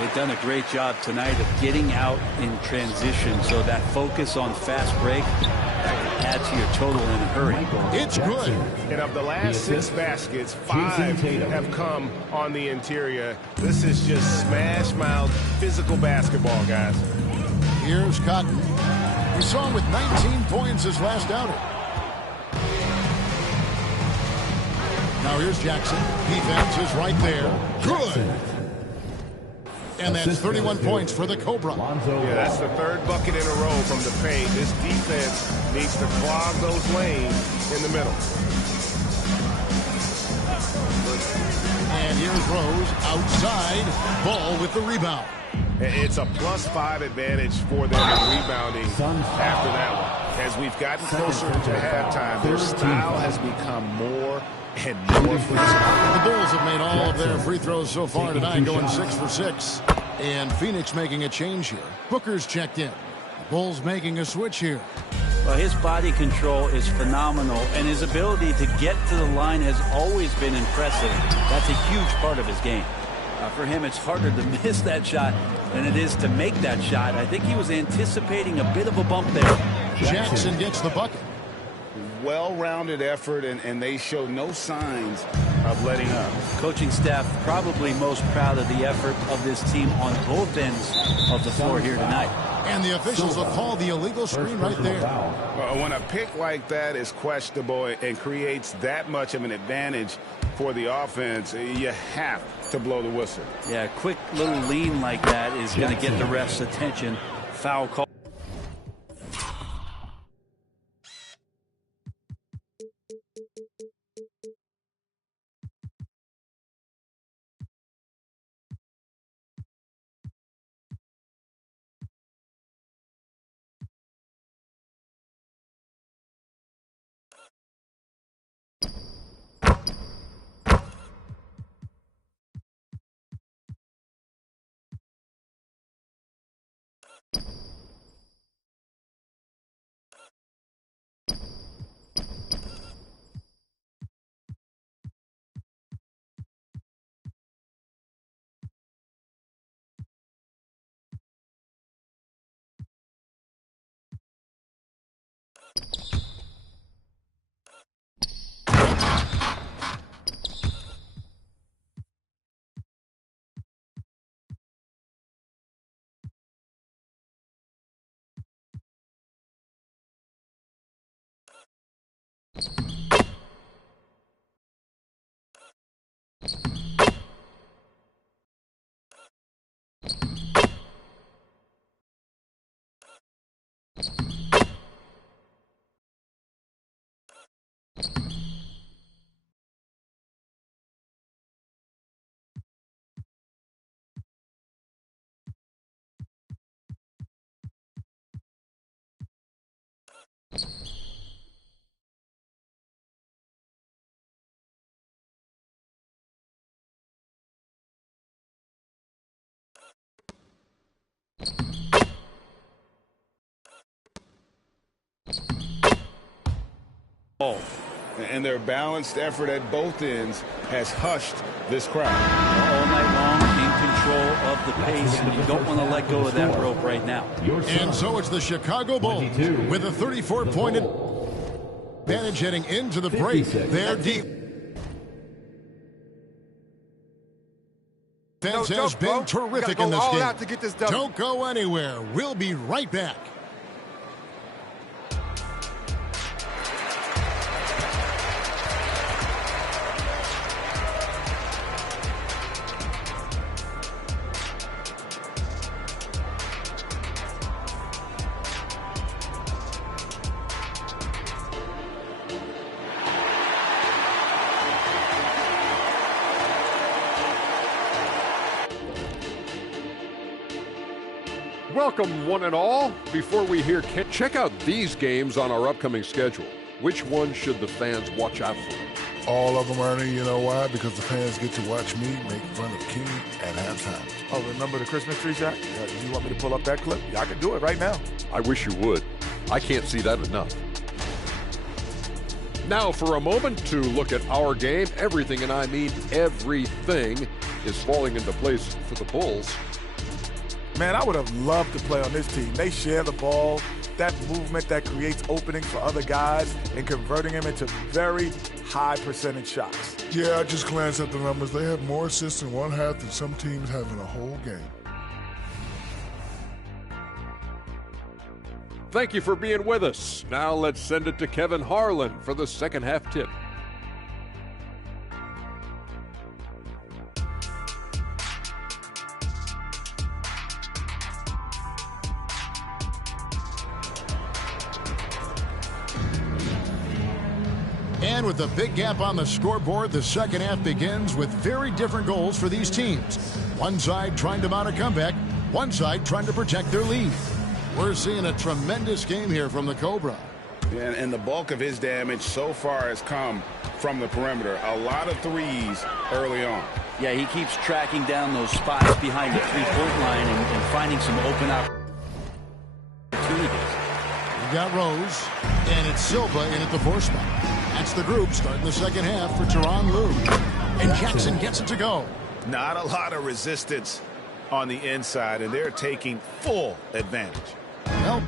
They've done a great job tonight of getting out in transition, so that focus on fast break add to your total in a hurry. It's good. And of the last 6 baskets, 5 have come on the interior. This is just smash-mouth physical basketball, guys. Here's Cotton. We saw him with 19 points his last outing. Now here's Jackson. Defense is right there. Good. And that's 31 points for the Cobra. Yeah, that's the 3rd bucket in a row from the paint. This defense needs to clog those lanes in the middle. And here's Rose outside. Ball with the rebound. It's a +5 advantage for them in rebounding after that one. As we've gotten closer to halftime, their style has become more and more physical. The Bulls have made all of their free throws so far tonight, going 6 for 6. And Phoenix making a change here. Booker's checked in. The Bulls making a switch here. Well, his body control is phenomenal, and his ability to get to the line has always been impressive. That's a huge part of his game. For him, it's harder to miss that shot than it is to make that shot. I think he was anticipating a bit of a bump there. Jackson gets the bucket. Well-rounded effort, and they show no signs of letting up. Coaching staff probably most proud of the effort of this team on both ends of the floor here tonight. And the officials will call the illegal screen right there. When a pick like that is questionable and creates that much of an advantage for the offense, you have to blow the whistle. Yeah, a quick little lean like that is going to get the ref's attention. Foul call. And their balanced effort at both ends has hushed this crowd. All night long, in control of the pace, and you don't want to let go of that rope right now. And so it's the Chicago Bulls with a 34-point advantage heading into the break. They're deep. Defense No has joke, been bro. terrific You in gotta this go all game. out to get this done. Don't go anywhere. We'll be right back. Welcome, one and all. Before we hear, check out these games on our upcoming schedule. Which one should the fans watch out for? All of them, Ernie. You know why? Because the fans get to watch me make fun of King at halftime. Oh, remember the Christmas tree shot? Yeah, do you want me to pull up that clip? Yeah, I can do it right now. I wish you would. I can't see that enough. Now for a moment to look at our game. Everything, and I mean everything, is falling into place for the Bulls. Man, I would have loved to play on this team. They share the ball, that movement that creates openings for other guys and converting them into very high percentage shots. Yeah, I just glanced at the numbers. They have more assists in one half than some teams have in a whole game. Thank you for being with us. Now let's send it to Kevin Harlan for the second half tip. And with the big gap on the scoreboard, the second half begins with very different goals for these teams. One side trying to mount a comeback, one side trying to protect their lead. We're seeing a tremendous game here from the Cobra. And the bulk of his damage so far has come from the perimeter. A lot of threes early on. Yeah, he keeps tracking down those spots behind the three-point line and finding some open opportunities. We got Rose, and it's Silva in at the 4 spot. That's the group starting the second half for Tyronn Lue. And Jackson gets it to go. Not a lot of resistance on the inside, and they're taking full advantage. Well,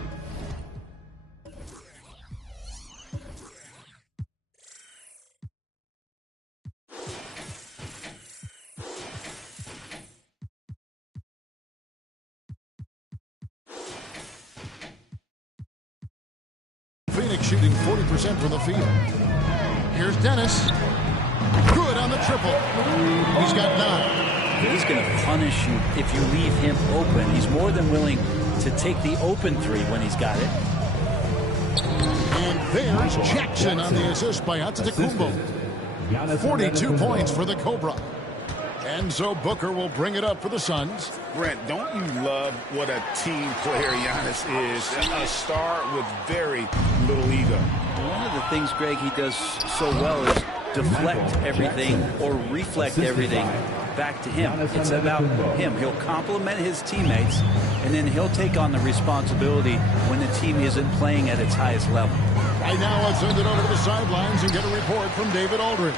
Phoenix shooting 40% from the field. Here's Dennis. Good on the triple. He's got 9. He's going to punish you if you leave him open. He's more than willing to take the open three when he's got it. And there's Jackson on the assist by Antetokounmpo. 42 points for the Cobra. Enzo Booker will bring it up for the Suns. Brent, don't you love what a team player Giannis is? A star with very little ego. One of the things, Greg, he does so well is deflect everything or reflect everything back to him. It's about him. He'll compliment his teammates, and then he'll take on the responsibility when the team isn't playing at its highest level. Right now, let's send it over to the sidelines and get a report from David Aldridge.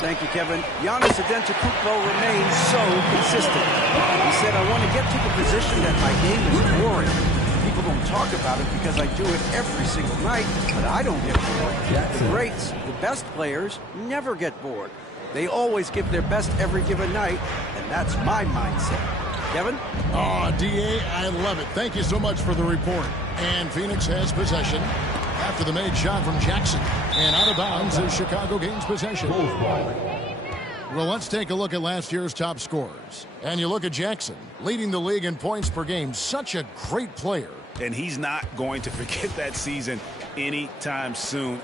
Thank you, Kevin. Giannis Antetokounmpo remains so consistent. He said, I want to get to the position that my game is boring. People don't talk about it because I do it every single night, but I don't get bored. The greats, the best players, never get bored. They always give their best every given night, and that's my mindset. Kevin? Oh, D.A., I love it. Thank you so much for the report. And Phoenix has possession after the made shot from Jackson. And out of bounds as Chicago gains possession. Well, let's take a look at last year's top scorers. And you look at Jackson, leading the league in points per game. Such a great player. And he's not going to forget that season anytime soon.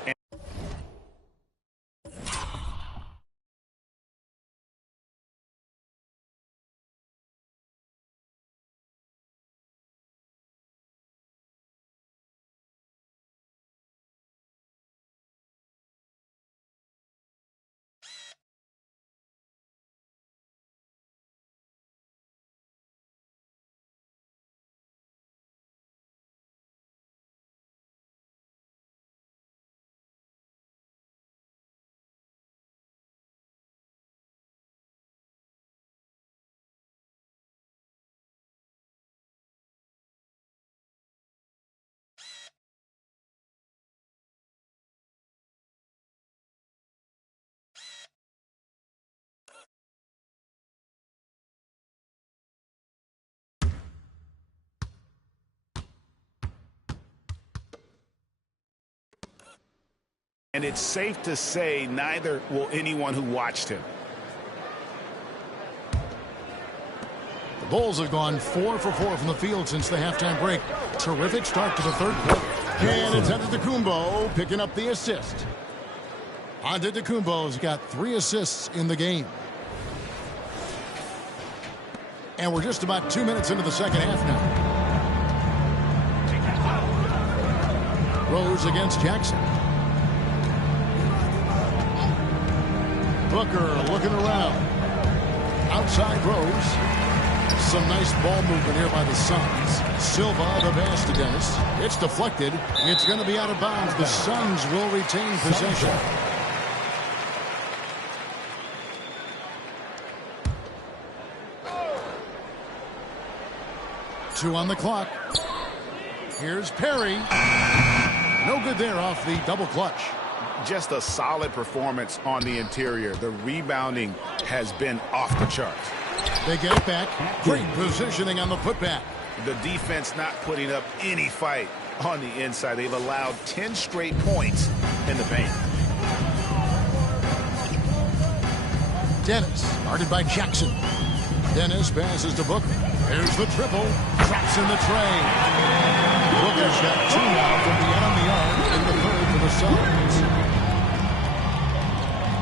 And it's safe to say neither will anyone who watched him. The Bulls have gone 4 for 4 from the field since the halftime break. Terrific start to the third quarter. And it's Antetokounmpo picking up the assist. Antetokounmpo's got 3 assists in the game. And we're just about 2 minutes into the second half now. Rose against Jackson. Booker looking around. Outside Rose. Some nice ball movement here by the Suns. Silva, the pass to Dennis. It's deflected. It's going to be out of bounds. The Suns will retain possession. Two on the clock. Here's Perry. No good there off the double clutch. Just a solid performance on the interior. The rebounding has been off the charts. They get it back. Great positioning on the putback. The defense not putting up any fight on the inside. They've allowed 10 straight points in the paint. Dennis, guarded by Jackson. Dennis passes to Booker. Here's the triple. Drops in the tray. Booker's got 2 now from the end on the arc in the third for the Suns.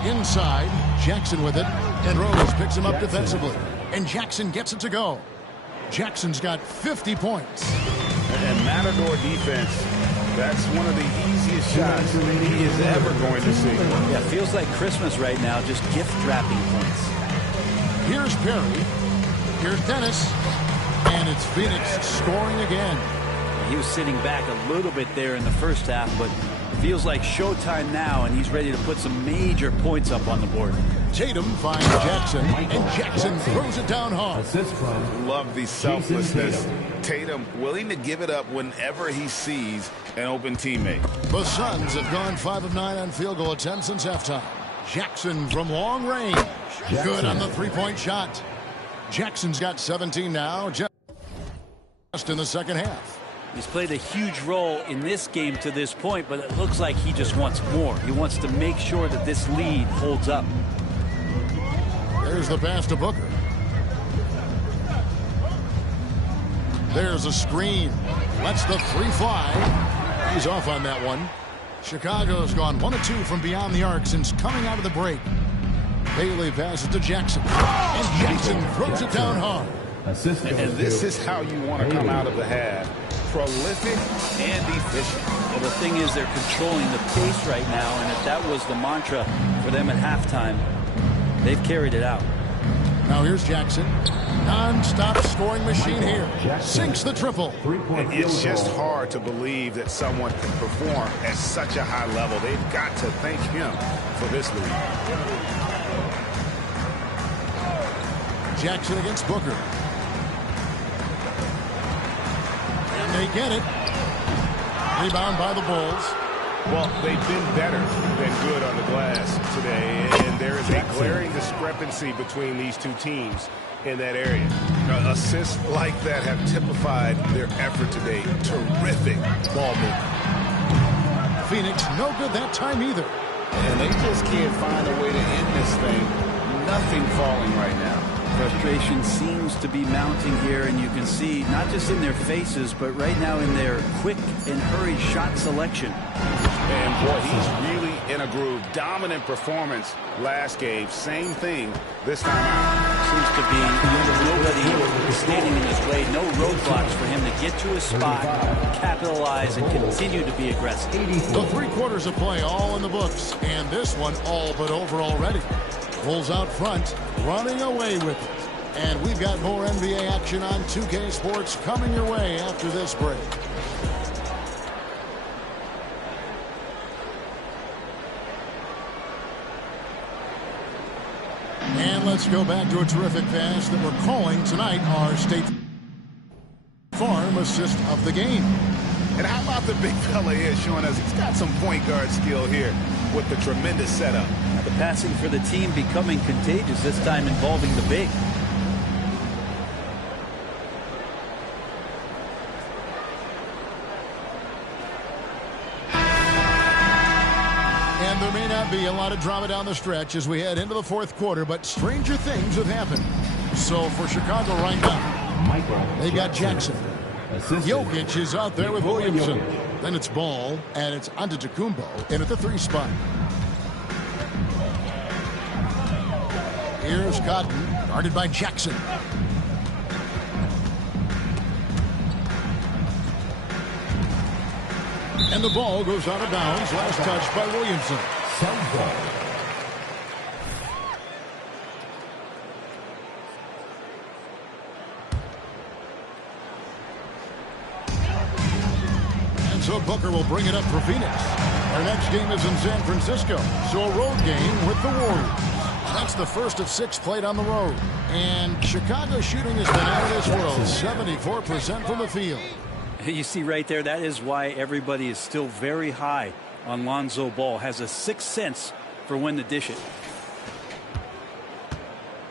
Inside, Jackson with it, and Rose picks him up defensively. And Jackson gets it to go. Jackson's got 50 points. And Matador defense, that's one of the easiest shots he is ever going to see. Yeah, feels like Christmas right now, just gift wrapping points. Here's Perry. Here's Dennis. And it's Phoenix scoring again. He was sitting back a little bit there in the first half, but it feels like showtime now, and he's ready to put some major points up on the board. Tatum finds Jackson, and Jackson throws it down hard. Love the selflessness. Tatum willing to give it up whenever he sees an open teammate. The Suns have gone 5 of 9 on field goal attempts since halftime. Jackson from long range. Good on the three-point shot. Jackson's got 17 now, just in the second half. He's played a huge role in this game to this point, but it looks like he just wants more. He wants to make sure that this lead holds up. There's the pass to Booker. There's a screen. Lets the 3 fly. He's off on that one. Chicago's gone 1 of 2 from beyond the arc since coming out of the break. Bailey passes to Jackson. And Jackson throws it down hard. And this is how you want to come out of the half. Prolific and efficient. Well, the thing is, they're controlling the pace right now, and if that was the mantra for them at halftime, they've carried it out. Now here's Jackson. Non-stop scoring machine here. Sinks the triple. It's just hard to believe that someone can perform at such a high level. They've got to thank him for this lead. Jackson against Booker. And they get it. Rebound by the Bulls. Well, they've been better than good on the glass today, and there is a glaring discrepancy between these two teams in that area. Assists like that have typified their effort today. Terrific ball movement. Phoenix no good that time either. And they just can't find a way to end this thing. Nothing falling right now. Frustration seems to be mounting here, and you can see not just in their faces, but right now in their quick and hurried shot selection. And boy, he's really in a groove. Dominant performance last game. Same thing this time out. Seems to be nobody standing in his way, no roadblocks for him to get to his spot, capitalize, and continue to be aggressive. The 3 quarters of play all in the books, and this one all but over already. Bulls out front, running away with it. And we've got more NBA action on 2K Sports coming your way after this break. And let's go back to a terrific pass that we're calling tonight our State Farm assist of the game. And how about the big fella here showing us he's got some point guard skill here with the tremendous setup. Now the passing for the team becoming contagious, this time involving the big. And be a lot of drama down the stretch as we head into the fourth quarter, but stranger things have happened. So for Chicago right now, they've got Jackson. Jokic is out there with Williamson. Then it's Ball, and it's Antetokounmpo in at the 3 spot. Here's Cotton, guarded by Jackson. And the ball goes out of bounds. Last touch by Williamson. And so Booker will bring it up for Phoenix. Our next game is in San Francisco, so a road game with the Warriors. That's the first of 6 played on the road. And Chicago shooting has been out of this world. 74% from the field. You see right there, that is why everybody is still very high on Lonzo Ball. Has a sixth sense for when to dish it.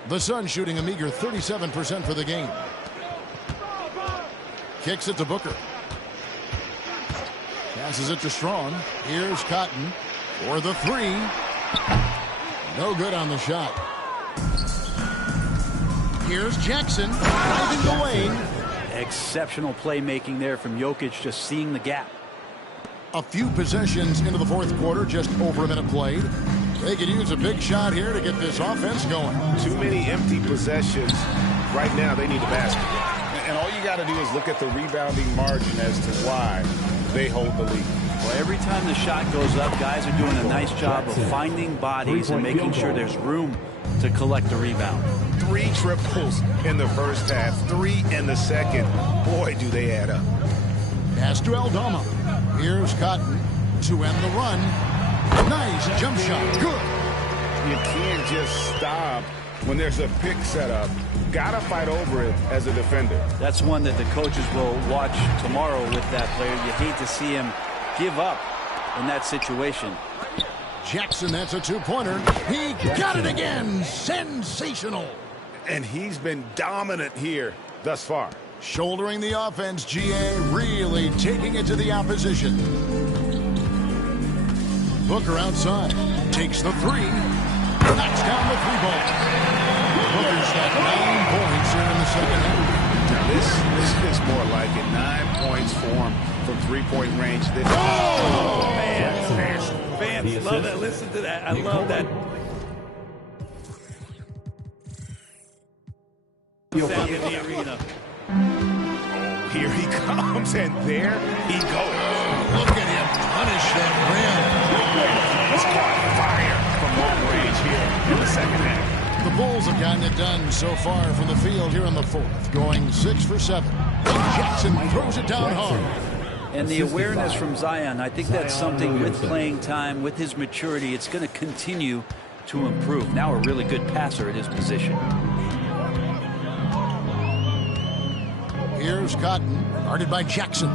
The Suns shooting a meager 37% for the game. Kicks it to Booker. Passes it to Strong. Here's Cotton for the 3. No good on the shot. Here's Jackson driving the lane. Exceptional playmaking there from Jokic, just seeing the gap. A few possessions into the fourth quarter, just over a minute played. They could use a big shot here to get this offense going. Too many empty possessions. Right now, they need a basket. And all you got to do is look at the rebounding margin as to why they hold the lead. Well, every time the shot goes up, guys are doing a nice job of finding bodies and making sure there's room to collect the rebound. 3 triples in the first half, 3 in the second. Boy, do they add up. Pass to Aldama. Here's Cotton to end the run. Nice jump shot. Good. You can't just stop when there's a pick set up. Gotta fight over it as a defender. That's one that the coaches will watch tomorrow with that player. You hate to see him give up in that situation. Jackson, that's a 2-pointer. He got it again. Sensational. And he's been dominant here thus far. Shouldering the offense, GA really taking it to the opposition. Booker outside. Takes the 3. Knocks down the 3 ball. Booker's got 9 points here in the second half. Now this is more like it. 9 points for him from 3-point range. Oh, man. Fans love that. Listen to that. I love that. Sound in the arena. Oh, here he comes, and there he goes. Look at him punish that rim. He's caught fire from long range here in the second half. The Bulls have gotten it done so far from the field here in the fourth, going 6 for 7. Jackson throws it down hard. And the awareness from Zion, I think that's something with playing time, with his maturity, it's going to continue to improve. Now a really good passer at his position. Here's Cotton, guarded by Jackson.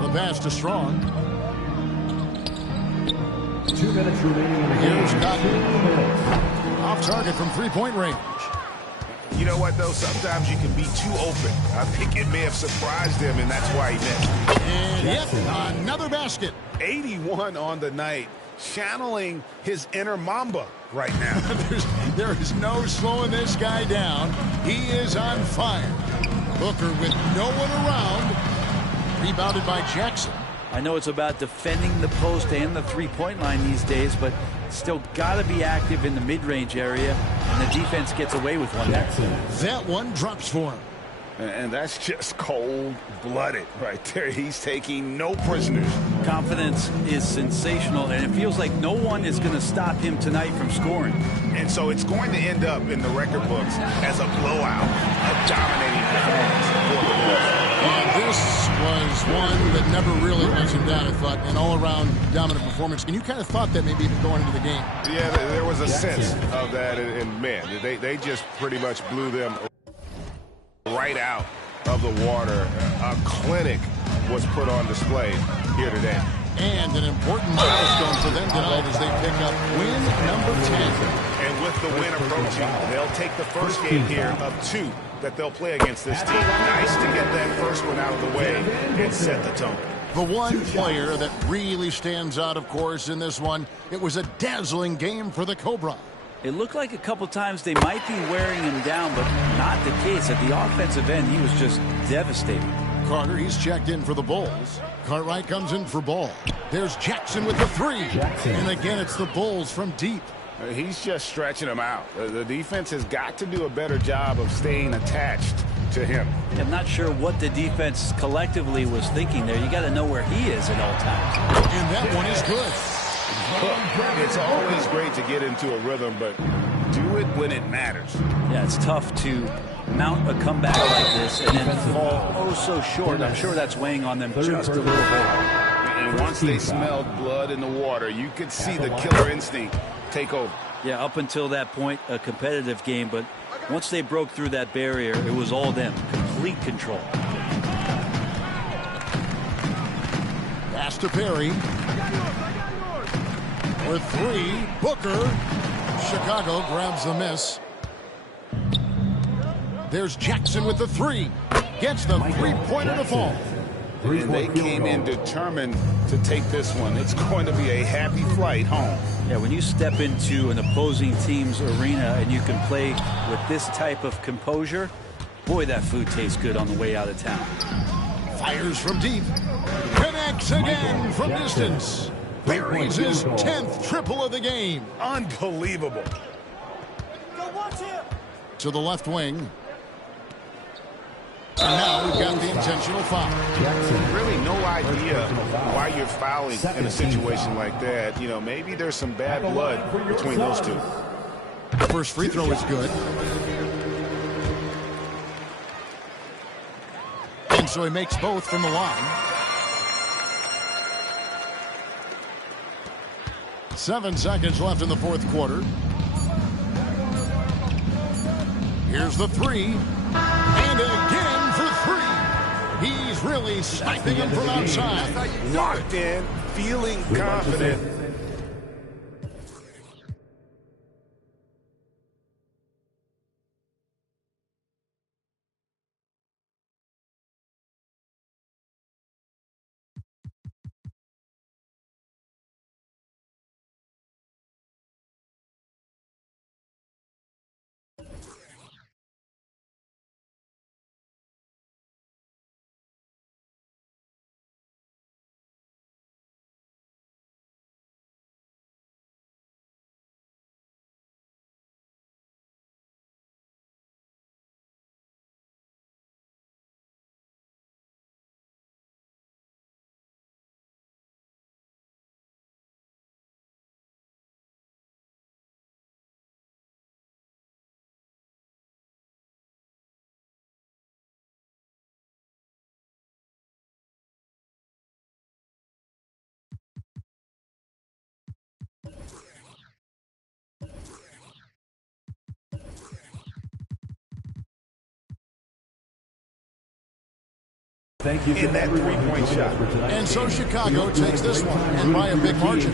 The pass to Strong. 2 minutes remaining. Here's Cotton. Off target from 3-point range. You know what, though? Sometimes you can be too open. I think it may have surprised him, and that's why he missed. And yep, another basket. 81 on the night, channeling his inner Mamba right now. There is no slowing this guy down. He is on fire. Booker with no one around. Rebounded by Jackson. I know it's about defending the post and the 3-point line these days, but still got to be active in the mid-range area, and the defense gets away with one there. That one drops for him. And that's just cold-blooded right there. He's taking no prisoners. Confidence is sensational, and it feels like no one is going to stop him tonight from scoring. And so it's going to end up in the record books as a blowout, a dominating performance for the Bulls. And this was one that never really lets him down, I thought, an all-around dominant performance. And you kind of thought that maybe even going into the game. Yeah, there was a sense of that, and man, they just pretty much blew them right out of the water. A clinic was put on display here today. And an important milestone for them tonight as they pick up win number 10. And with the win approaching, they'll take the first game here of 2 that they'll play against this team. Nice to get that first one out of the way and set the tone. The one player that really stands out, of course, in this one, it was a dazzling game for the Cobra. It looked like a couple times they might be wearing him down, but not the case. At the offensive end, he was just devastating. Carter, he's checked in for the Bulls. Cartwright comes in for Ball. There's Jackson with the three. And again, it's the Bulls from deep. He's just stretching them out. The defense has got to do a better job of staying attached to him. I'm not sure what the defense collectively was thinking there. You got to know where he is at all times. And that one is good. It's always great to get into a rhythm, but do it when it matters. Yeah, it's tough to mount a comeback like this and then fall oh so short. I'm sure that's weighing on them just a little bit. And once they smelled blood in the water, you could see the killer instinct take over. Yeah, up until that point, a competitive game, but once they broke through that barrier, it was all them. Complete control. Pass to Perry. For three, Booker. Chicago grabs the miss. There's Jackson with the three. Gets the three-pointer to fall. And they came in determined to take this one. It's going to be a happy flight home. Yeah, when you step into an opposing team's arena and you can play with this type of composure, boy, that food tastes good on the way out of town. Fires from deep. Connects again from distance. Buries his 10th triple of the game. Unbelievable. To the left wing. And now we've got the intentional foul. Really no idea why you're fouling in a situation like that. You know, maybe there's some bad blood between those two. The first free throw is good. And so he makes both from the line. 7 seconds left in the fourth quarter. Here's the three. And again for three. He's really sniping him from outside. Locked in, feeling confident. Thank you in that three-point shot. And so Chicago takes this one, and by a big margin.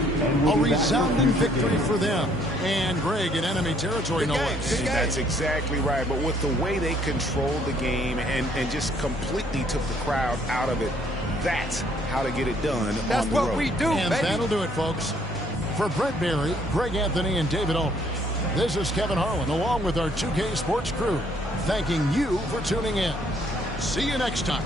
A resounding victory for them. And Greg in enemy territory, no less. That's exactly right. But with the way they controlled the game and just completely took the crowd out of it, that's how to get it done. That's on the road. what we do, and baby. That'll do it, folks. For Brett Barry, Greg Anthony, and David Aldridge, this is Kevin Harlan, along with our 2K Sports crew, thanking you for tuning in. See you next time.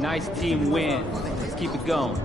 Nice team win. Let's keep it going.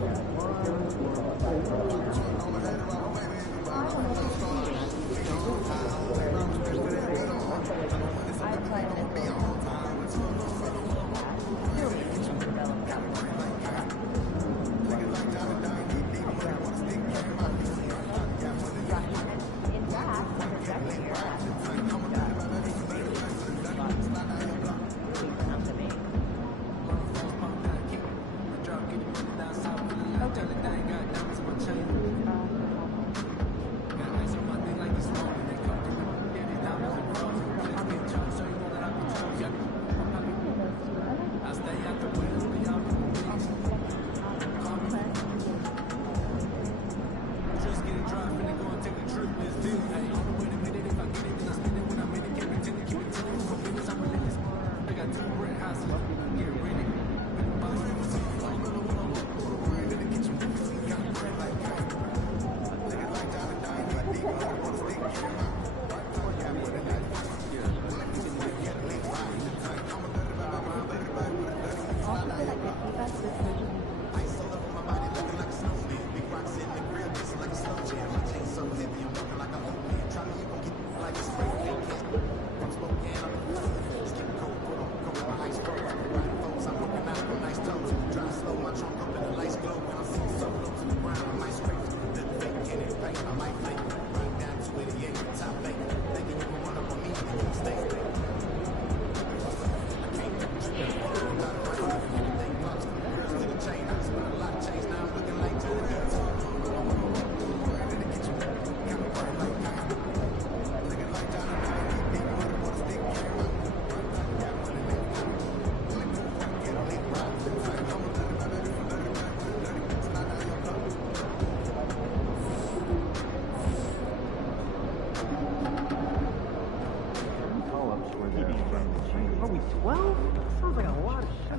Are we 12? Sounds like a lot of shit.